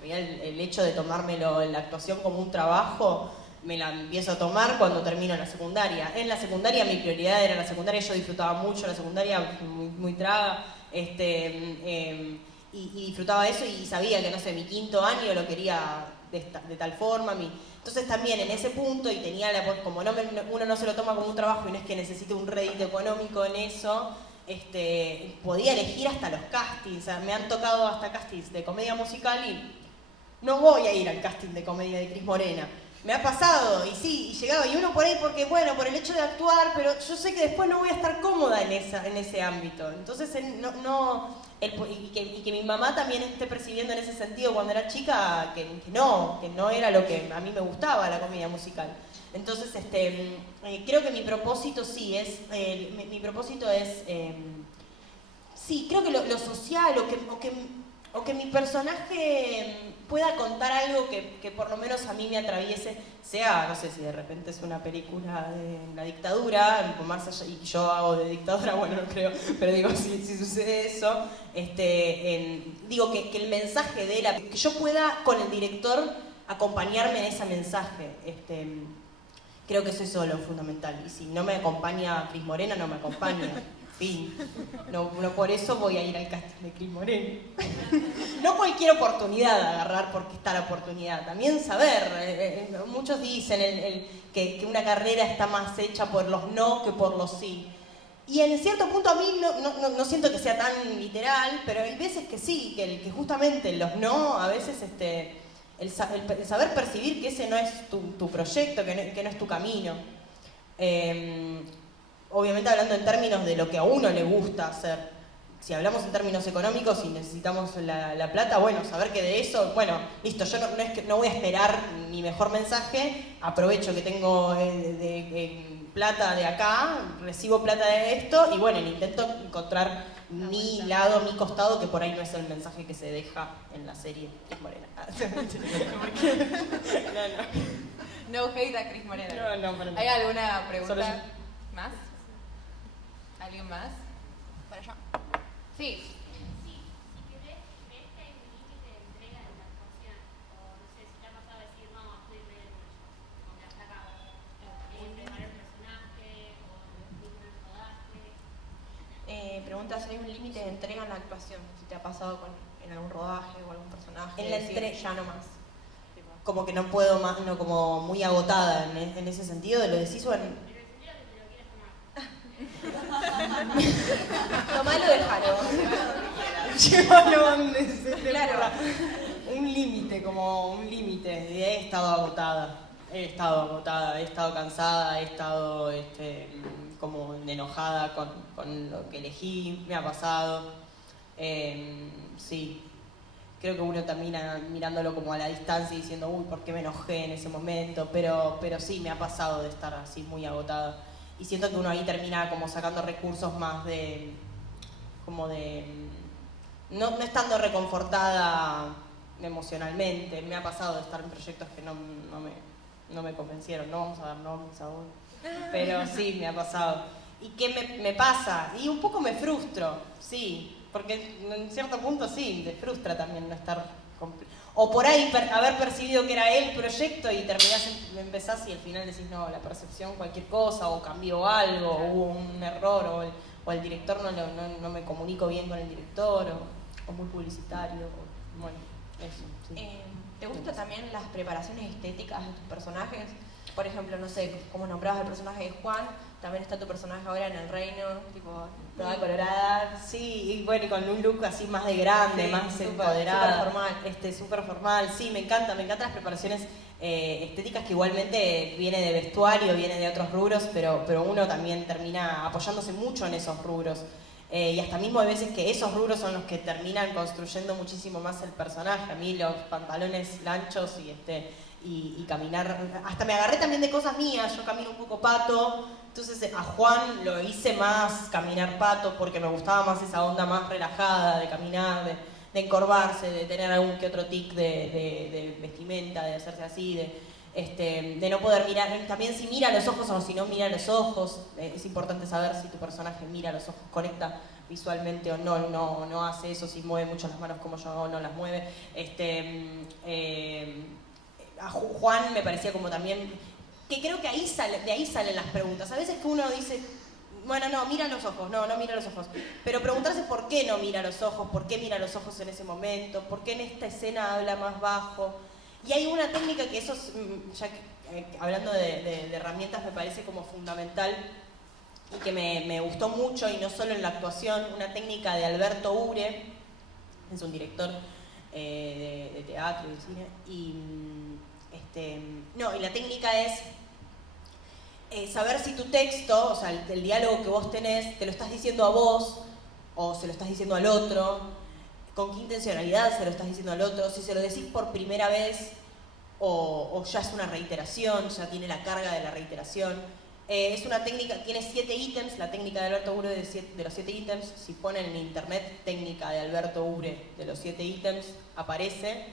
el hecho de tomármelo la actuación como un trabajo, me la empiezo a tomar cuando termino la secundaria. En la secundaria mi prioridad era la secundaria, yo disfrutaba mucho la secundaria, muy traga, y disfrutaba eso y sabía que, no sé, mi quinto año lo quería de tal forma. Entonces también en ese punto, y tenía como uno no se lo toma como un trabajo y no es que necesite un rédito económico en eso, podía elegir hasta los castings. O sea, me han tocado hasta castings de comedia musical y no voy a ir al casting de comedia de Cris Morena. Me ha pasado, y sí, y llegaba, y uno por ahí porque, bueno, por el hecho de actuar, pero yo sé que después no voy a estar cómoda en ese ámbito. Entonces, y que mi mamá también esté percibiendo en ese sentido cuando era chica, que no era lo que a mí me gustaba la comedia musical. Entonces, creo que mi propósito sí es, sí, creo que lo social, o que mi personaje pueda contar algo que por lo menos a mí me atraviese, sea, no sé si de repente es una película de la dictadura, y yo hago de dictadura, bueno, no creo, pero digo, si sucede eso, digo que el mensaje de que yo pueda con el director acompañarme en ese mensaje, creo que eso es lo fundamental, y si no me acompaña Cris Morena, no me acompaña. Fin. No por eso voy a ir al casting de Cris Morena. No cualquier oportunidad agarrar porque está la oportunidad. También saber. Muchos dicen que una carrera está más hecha por los no que por los sí. Y en cierto punto a mí no siento que sea tan literal, pero hay veces que sí, que justamente los no, a veces el saber percibir que ese no es tu proyecto, que no es tu camino. Obviamente hablando en términos de lo que a uno le gusta hacer. Si hablamos en términos económicos y necesitamos la plata, bueno, saber que de eso, bueno, listo, yo no voy a esperar mi mejor mensaje, aprovecho que tengo plata de acá, recibo plata de esto y bueno, intento encontrar mi lado, mi costado, que por ahí no es el mensaje que se deja en la serie Cris Morena. No hate a Cris Morena. No, ¿Hay alguna pregunta más? ¿Alguien más? Para allá. Sí. Si crees que hay un límite de entrega de la actuación, o no sé si te ha pasado decir, no, estoy re como que hasta acá, preparar el personaje, o lo mismo en el rodaje. Pregunta si hay un límite de entrega en la actuación, si te ha pasado en algún rodaje o algún personaje. En la ya no más. Como que no puedo más, como muy agotada en ese sentido, de lo decís o en... Tomalo, déjalo. Llévalo donde se te Claro. ocurra. Un límite. He estado agotada, he estado cansada, he estado como enojada con lo que elegí, me ha pasado. Sí, creo que uno termina mirándolo como a la distancia y diciendo, uy, ¿por qué me enojé en ese momento? Pero sí, me ha pasado de estar así muy agotada. Y siento que uno ahí termina como sacando recursos más no estando reconfortada emocionalmente. Me ha pasado de estar en proyectos que no me convencieron. No vamos a dar nombres ahora. Pero sí, me ha pasado. ¿Y qué me pasa? Y un poco me frustro, sí. Porque en cierto punto sí, te frustra también no estar... O por ahí haber percibido que era el proyecto y empezás y al final decís, no, la percepción, cualquier cosa, o cambió algo, o hubo un error, o el director no me comunico bien con el director, o muy publicitario, bueno, eso. Sí. ¿Te gustan también las preparaciones estéticas de tus personajes? Por ejemplo, no sé, como nombrabas el personaje de Juan, también está tu personaje ahora en El Reino, tipo, toda colorada. Sí, y bueno, y con un look así más de grande, Sí, más empoderada. Súper formal. Sí, me encantan las preparaciones estéticas, que igualmente viene de vestuario, viene de otros rubros, pero uno también termina apoyándose mucho en esos rubros. Y hasta mismo hay veces que esos rubros son los que terminan construyendo muchísimo más el personaje. A mí los pantalones lanchos y caminar, hasta me agarré también de cosas mías, yo camino un poco pato, entonces a Juan lo hice más caminar pato porque me gustaba más esa onda más relajada de caminar, de encorvarse, de tener algún que otro tic de vestimenta, de hacerse así, de no poder mirar, también si mira a los ojos o si no mira a los ojos, es importante saber si tu personaje mira a los ojos, conecta visualmente o no hace eso, si mueve mucho las manos como yo hago, no las mueve. A Juan me parecía como también, que creo que de ahí salen las preguntas. A veces que uno dice, bueno, no, mira los ojos, no mira los ojos. Pero preguntarse por qué no mira los ojos, por qué mira los ojos en ese momento, por qué en esta escena habla más bajo. Y hay una técnica que eso, ya que, hablando de herramientas, me parece como fundamental y que me gustó mucho, y no solo en la actuación, una técnica de Alberto Ure, es un director de teatro y de cine, y la técnica es saber si tu texto, o sea, el diálogo que vos tenés, te lo estás diciendo a vos o se lo estás diciendo al otro, con qué intencionalidad se lo estás diciendo al otro, si se lo decís por primera vez o ya es una reiteración, ya tiene la carga de la reiteración. Es una técnica, tiene 7 ítems, la técnica de Alberto Ure de los 7 ítems. Si ponen en internet técnica de Alberto Ure de los 7 ítems, aparece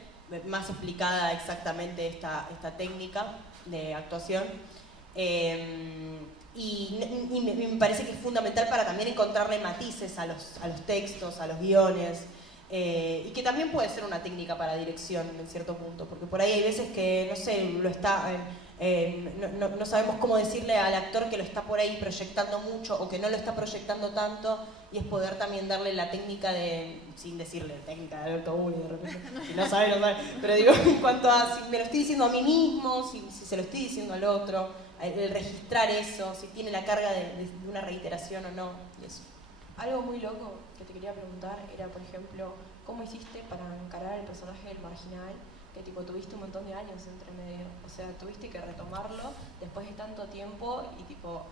más explicada exactamente esta técnica de actuación. Y me parece que es fundamental para también encontrarle matices a los textos, a los guiones, y que también puede ser una técnica para dirección en cierto punto, porque por ahí hay veces que, no sé, no sabemos cómo decirle al actor que lo está por ahí proyectando mucho o que no lo está proyectando tanto, y es poder también darle la técnica sin decirle técnica de Alberto Ure, de repente, si no sabe, pero digo, en cuanto a si me lo estoy diciendo a mí mismo, si se lo estoy diciendo al otro, el registrar eso, si tiene la carga de una reiteración o no, y eso. Algo muy loco que te quería preguntar era, por ejemplo, ¿cómo hiciste para encarar el personaje del marginal? Que tipo tuviste un montón de años entre medio, o sea, tuviste que retomarlo después de tanto tiempo, y tipo,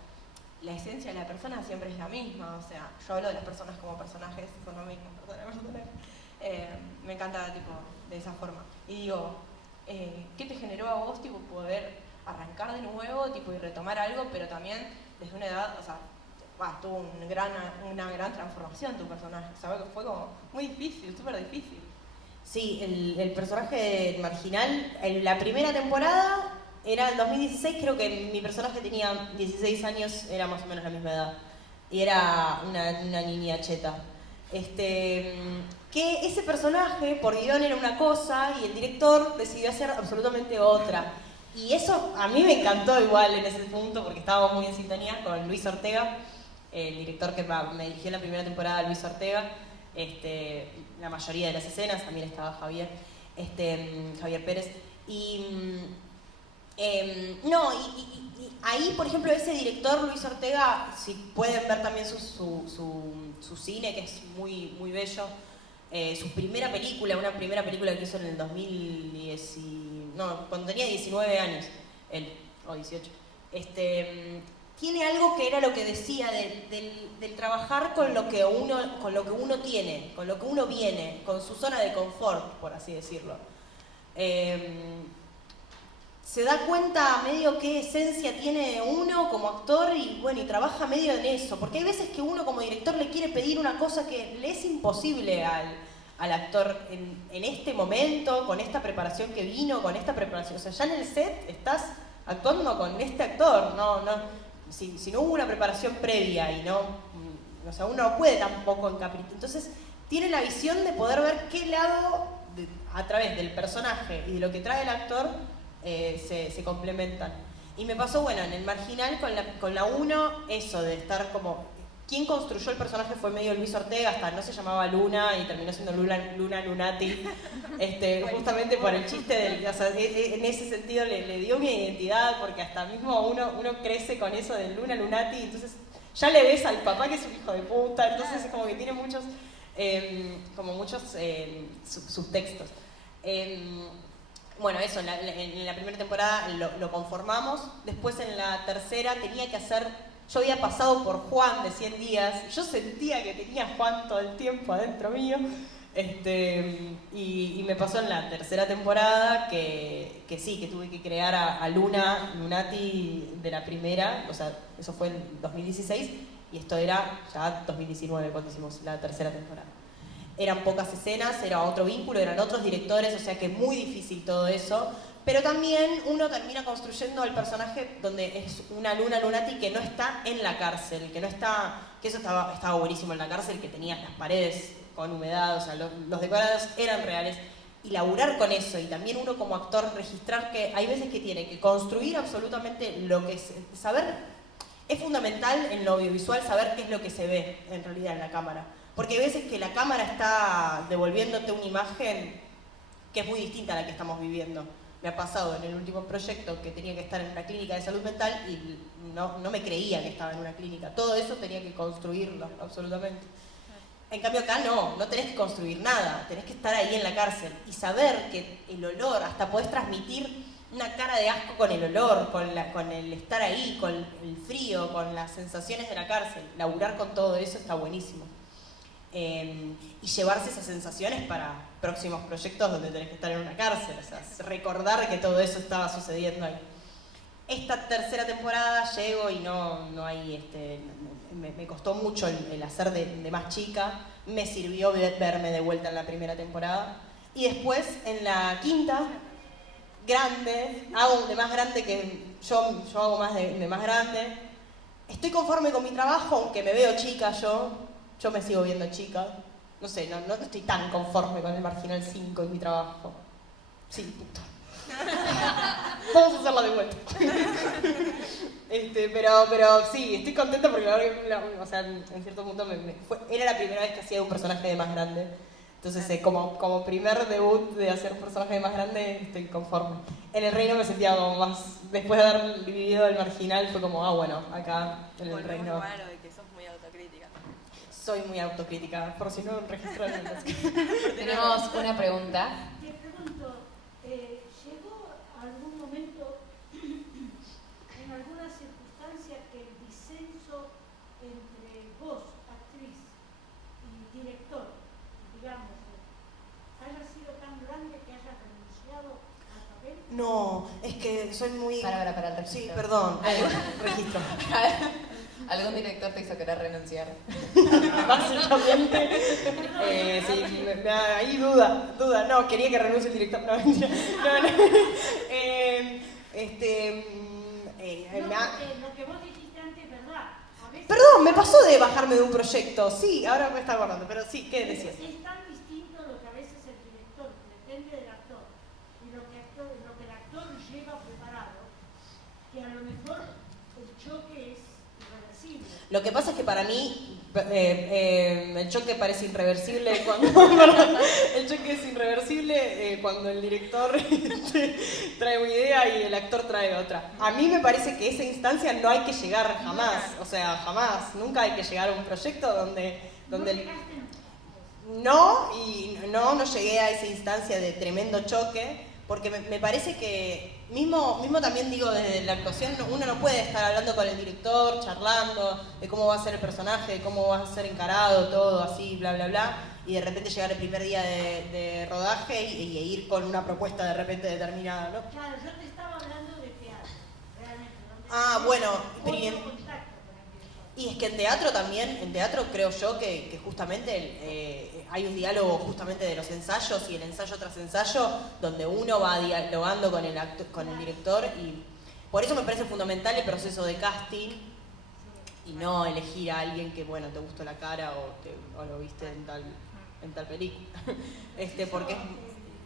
la esencia de la persona siempre es la misma, o sea, yo hablo de las personas como personajes, son lo mismo, me encanta tipo de esa forma. Y digo, ¿qué te generó a vos tipo poder arrancar de nuevo tipo y retomar algo, pero también desde una edad, o sea, tuvo una gran transformación tu personaje, ¿sabes? Que fue como muy difícil, súper difícil. Sí, el personaje marginal, en la primera temporada era el 2016, creo que mi personaje tenía 16 años, era más o menos la misma edad, y era una niña cheta. Que ese personaje por guión era una cosa y el director decidió hacer absolutamente otra. Y eso a mí me encantó igual en ese punto, porque estábamos muy en sintonía con Luis Ortega, el director que me dirigió en la primera temporada, Luis Ortega. La mayoría de las escenas, también estaba Javier Pérez. Y ahí, por ejemplo, ese director, Luis Ortega, si pueden ver también su cine, que es muy, muy bello, su primera película, una primera película que hizo en el 2010, cuando tenía 19 años, él, o 18, tiene algo que era lo que decía del trabajar con lo que uno tiene, con lo que uno viene, con su zona de confort, por así decirlo. Se da cuenta medio qué esencia tiene uno como actor y trabaja medio en eso, porque hay veces que uno como director le quiere pedir una cosa que le es imposible al actor en este momento, con esta preparación que vino, con esta preparación, o sea, ya en el set estás actuando con este actor, si no hubo una preparación previa y o sea, uno no puede tampoco encaprichar. Entonces, tiene la visión de poder ver qué lado, a través del personaje y de lo que trae el actor, se complementan. Y me pasó, en el marginal, con la 1, eso de estar como... Quien construyó el personaje fue medio Luis Ortega, hasta no se llamaba Luna y terminó siendo Luna Lunati, justamente por el chiste o sea, en ese sentido le dio una identidad, porque hasta mismo uno crece con eso de Luna Lunati, entonces ya le ves al papá que es un hijo de puta, entonces es como que tiene muchos subtextos. Eso, en la primera temporada lo conformamos, después en la tercera tenía que hacer... Yo había pasado por Juan de 100 días, yo sentía que tenía a Juan todo el tiempo adentro mío, y me pasó en la tercera temporada que tuve que crear a Lunati de la primera, o sea, eso fue en 2016, y esto era ya 2019 cuando hicimos la tercera temporada. Eran pocas escenas, era otro vínculo, eran otros directores, o sea que muy difícil todo eso, pero también uno termina construyendo al personaje donde es una Luna Lunati que no está en la cárcel, que no está, que eso estaba buenísimo en la cárcel, que tenía las paredes con humedad, o sea, los decorados eran reales, y laburar con eso, y también uno como actor registrar que hay veces que tiene que construir absolutamente lo que es, saber, es fundamental en lo audiovisual saber qué es lo que se ve en realidad en la cámara, porque hay veces que la cámara está devolviéndote una imagen que es muy distinta a la que estamos viviendo. Me ha pasado en el último proyecto que tenía que estar en una clínica de salud mental y no me creía que estaba en una clínica. Todo eso tenía que construirlo, absolutamente. En cambio acá no tenés que construir nada, tenés que estar ahí en la cárcel y saber que el olor, hasta podés transmitir una cara de asco con el olor, con el estar ahí, con el frío, con las sensaciones de la cárcel. Laburar con todo eso está buenísimo. Y llevarse esas sensaciones para próximos proyectos donde tenés que estar en una cárcel, o sea, recordar que todo eso estaba sucediendo ahí. Esta tercera temporada llego y no hay, me costó mucho el hacer de más chica, me sirvió verme de vuelta en la primera temporada, y después en la quinta, grande, hago de más grande que yo hago más de más grande, estoy conforme con mi trabajo, aunque me veo chica yo me sigo viendo chica. No sé, no estoy tan conforme con el Marginal 5 y mi trabajo. Sí, puta. Vamos a hacerla de vuelta. Pero sí, estoy contenta porque la verdad que, o sea, en cierto punto era la primera vez que hacía un personaje de más grande. Entonces, como primer debut de hacer un personaje de más grande, estoy conforme. En El Reino me sentía como más, después de haber vivido el Marginal, fue como, bueno, acá en El Reino. Bueno, de que sos muy autocrítica. Soy muy autocrítica, por si no registraron. Tenemos una pregunta. Te pregunto, ¿llegó algún momento, en alguna circunstancia, que el disenso entre vos, actriz, y director, digamos, haya sido tan grande que hayas renunciado al papel? No, es que soy muy... Para el registro. Sí, perdón, registro. ¿Algún director te hizo querer renunciar? Básicamente, sí, ahí duda, no, quería que renuncie el director, no, mentira. Lo que vos dijiste antes es verdad. A veces Perdón, me pasó de bajarme de un proyecto, sí, ahora me está acordando, pero sí, ¿qué decías? es tan distinto lo que a veces el director pretende del actor y lo que el actor lleva preparado, que a lo mejor el choque es irreversible. Lo que pasa es que para mí el choque parece irreversible cuando el choque es irreversible cuando el director trae una idea y el actor trae otra. A mí me parece que esa instancia no hay que llegar jamás, o sea, jamás, nunca hay que llegar a un proyecto donde no llegué a esa instancia de tremendo choque, porque me parece que mismo también digo, desde la actuación uno no puede estar hablando con el director, charlando de cómo va a ser el personaje, de cómo va a ser encarado, todo así, bla, bla, bla, y de repente llegar el primer día de rodaje y ir con una propuesta de repente determinada, ¿no? Claro, yo te estaba hablando de teatro, realmente. Bueno, otro contacto con el director. y es que en teatro creo yo que justamente hay un diálogo justamente de los ensayos y el ensayo tras ensayo donde uno va dialogando con el director, y por eso me parece fundamental el proceso de casting y no elegir a alguien que, bueno, te gustó la cara o lo viste en tal película. Porque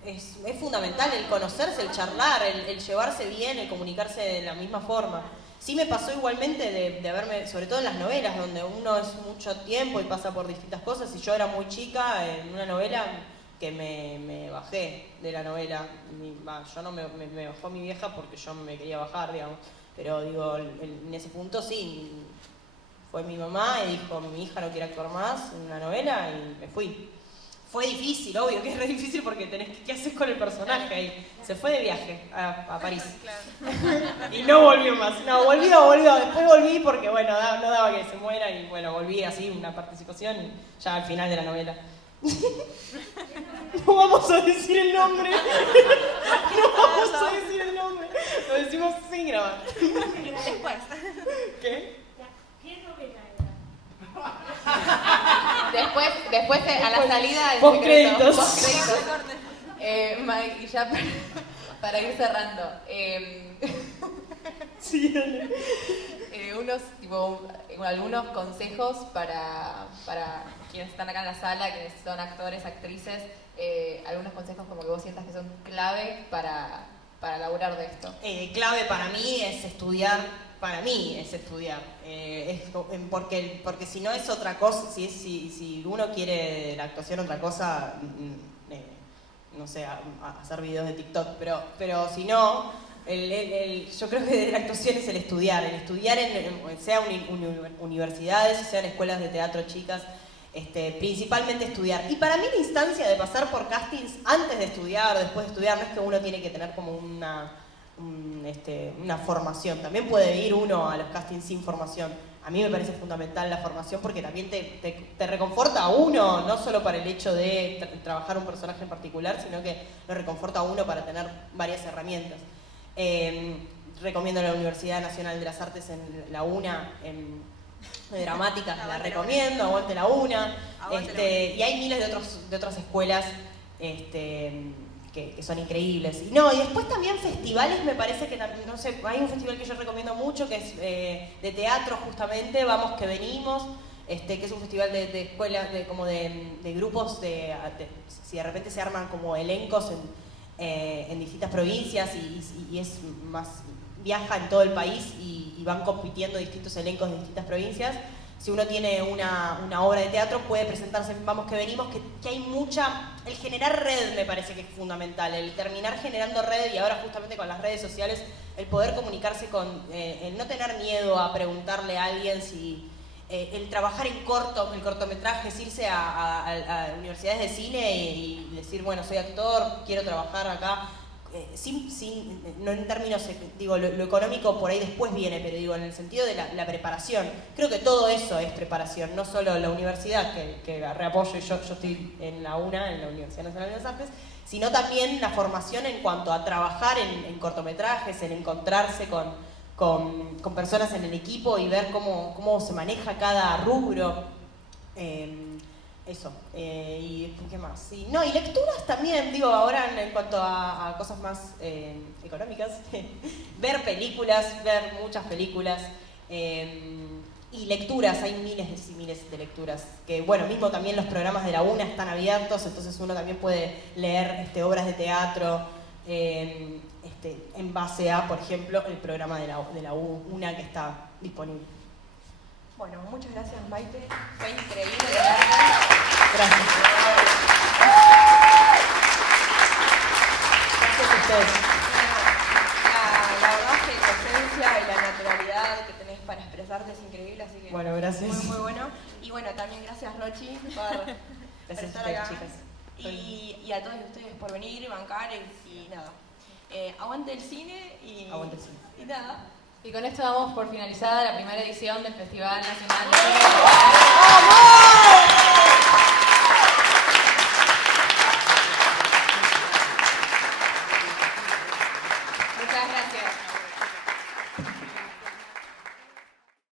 es fundamental el conocerse, el charlar, el llevarse bien, el comunicarse de la misma forma. Sí me pasó igualmente de haberme, sobre todo en las novelas, donde uno es mucho tiempo y pasa por distintas cosas, y yo era muy chica en una novela que me bajé de la novela. Yo no me bajó mi vieja porque yo me quería bajar, digamos, pero digo, en ese punto sí, fue mi mamá y dijo, mi hija no quiere actuar más en una novela, y me fui. Fue difícil, obvio que es re difícil porque ¿qué haces con el personaje ahí? Se fue de viaje a París. Y no volvió más. No, volvió. Después volví porque, bueno, no daba que se muera y, bueno, volví así, una participación y ya al final de la novela. No vamos a decir el nombre. Lo decimos sin grabar. Después. ¿Qué? ¿Qué novela era? Después a la salida del Postcréditos. Mike y ya para ir cerrando. Sí, dale. Algunos consejos para quienes están acá en la sala, quienes son actores, actrices, algunos consejos como que vos sientas que son clave para laburar de esto. Clave para mí es estudiar. Porque si no es otra cosa, si uno quiere la actuación otra cosa, no sé, hacer videos de TikTok, pero si no, yo creo que la actuación es el estudiar sea universidades, sean escuelas de teatro chicas, principalmente estudiar. Y para mí la instancia de pasar por castings antes de estudiar, después de estudiar, no es que uno tiene que tener como una formación. También puede ir uno a los castings sin formación. A mí me parece fundamental la formación porque también te reconforta a uno, no solo para el hecho de trabajar un personaje en particular, sino que lo reconforta a uno para tener varias herramientas. Recomiendo la Universidad Nacional de las Artes en la UNA, de dramáticas, la recomiendo, aguante la UNA. Y hay miles de otras escuelas que son increíbles. Y después también festivales, me parece que, no sé, hay un festival que yo recomiendo mucho, que es de teatro justamente, Vamos que Venimos, que es un festival de escuelas, de grupos, si de repente se arman como elencos en distintas provincias y es más, viaja en todo el país y van compitiendo distintos elencos de distintas provincias. Si uno tiene una obra de teatro, puede presentarse en Vamos que Venimos, que hay el generar red me parece que es fundamental, el terminar generando red, y ahora justamente con las redes sociales, el poder comunicarse el no tener miedo a preguntarle a alguien el trabajar en el cortometraje, es irse a universidades de cine y decir, bueno, soy actor, quiero trabajar acá. No en términos, lo económico por ahí después viene, pero en el sentido de la preparación. Creo que todo eso es preparación, no solo la universidad, que reapoyo, y yo estoy en la UNA, en la Universidad Nacional de las Artes, sino también la formación en cuanto a trabajar en cortometrajes, en encontrarse con personas en el equipo y ver cómo se maneja cada rubro. Eso, y ¿qué más? Y lecturas también, ahora en cuanto a cosas más económicas, ver muchas películas, y lecturas, hay miles y miles de lecturas, que mismo también los programas de la UNA están abiertos, entonces uno también puede leer obras de teatro, en base a, por ejemplo, el programa de la UNA que está disponible. Bueno, muchas gracias, Maite. Fue increíble. Gracias. Gracias a ustedes. La verdad es que la esencia y la naturalidad que tenés para expresarte es increíble, así que bueno, gracias. Muy bueno. Y también gracias, Rochi, por estar acá. Chicas. Y a todos ustedes por venir, bancar y nada. Aguante el cine Aguante el cine. Y nada. Y con esto damos por finalizada la primera edición del Festival Nacional de Cine. Muchas gracias.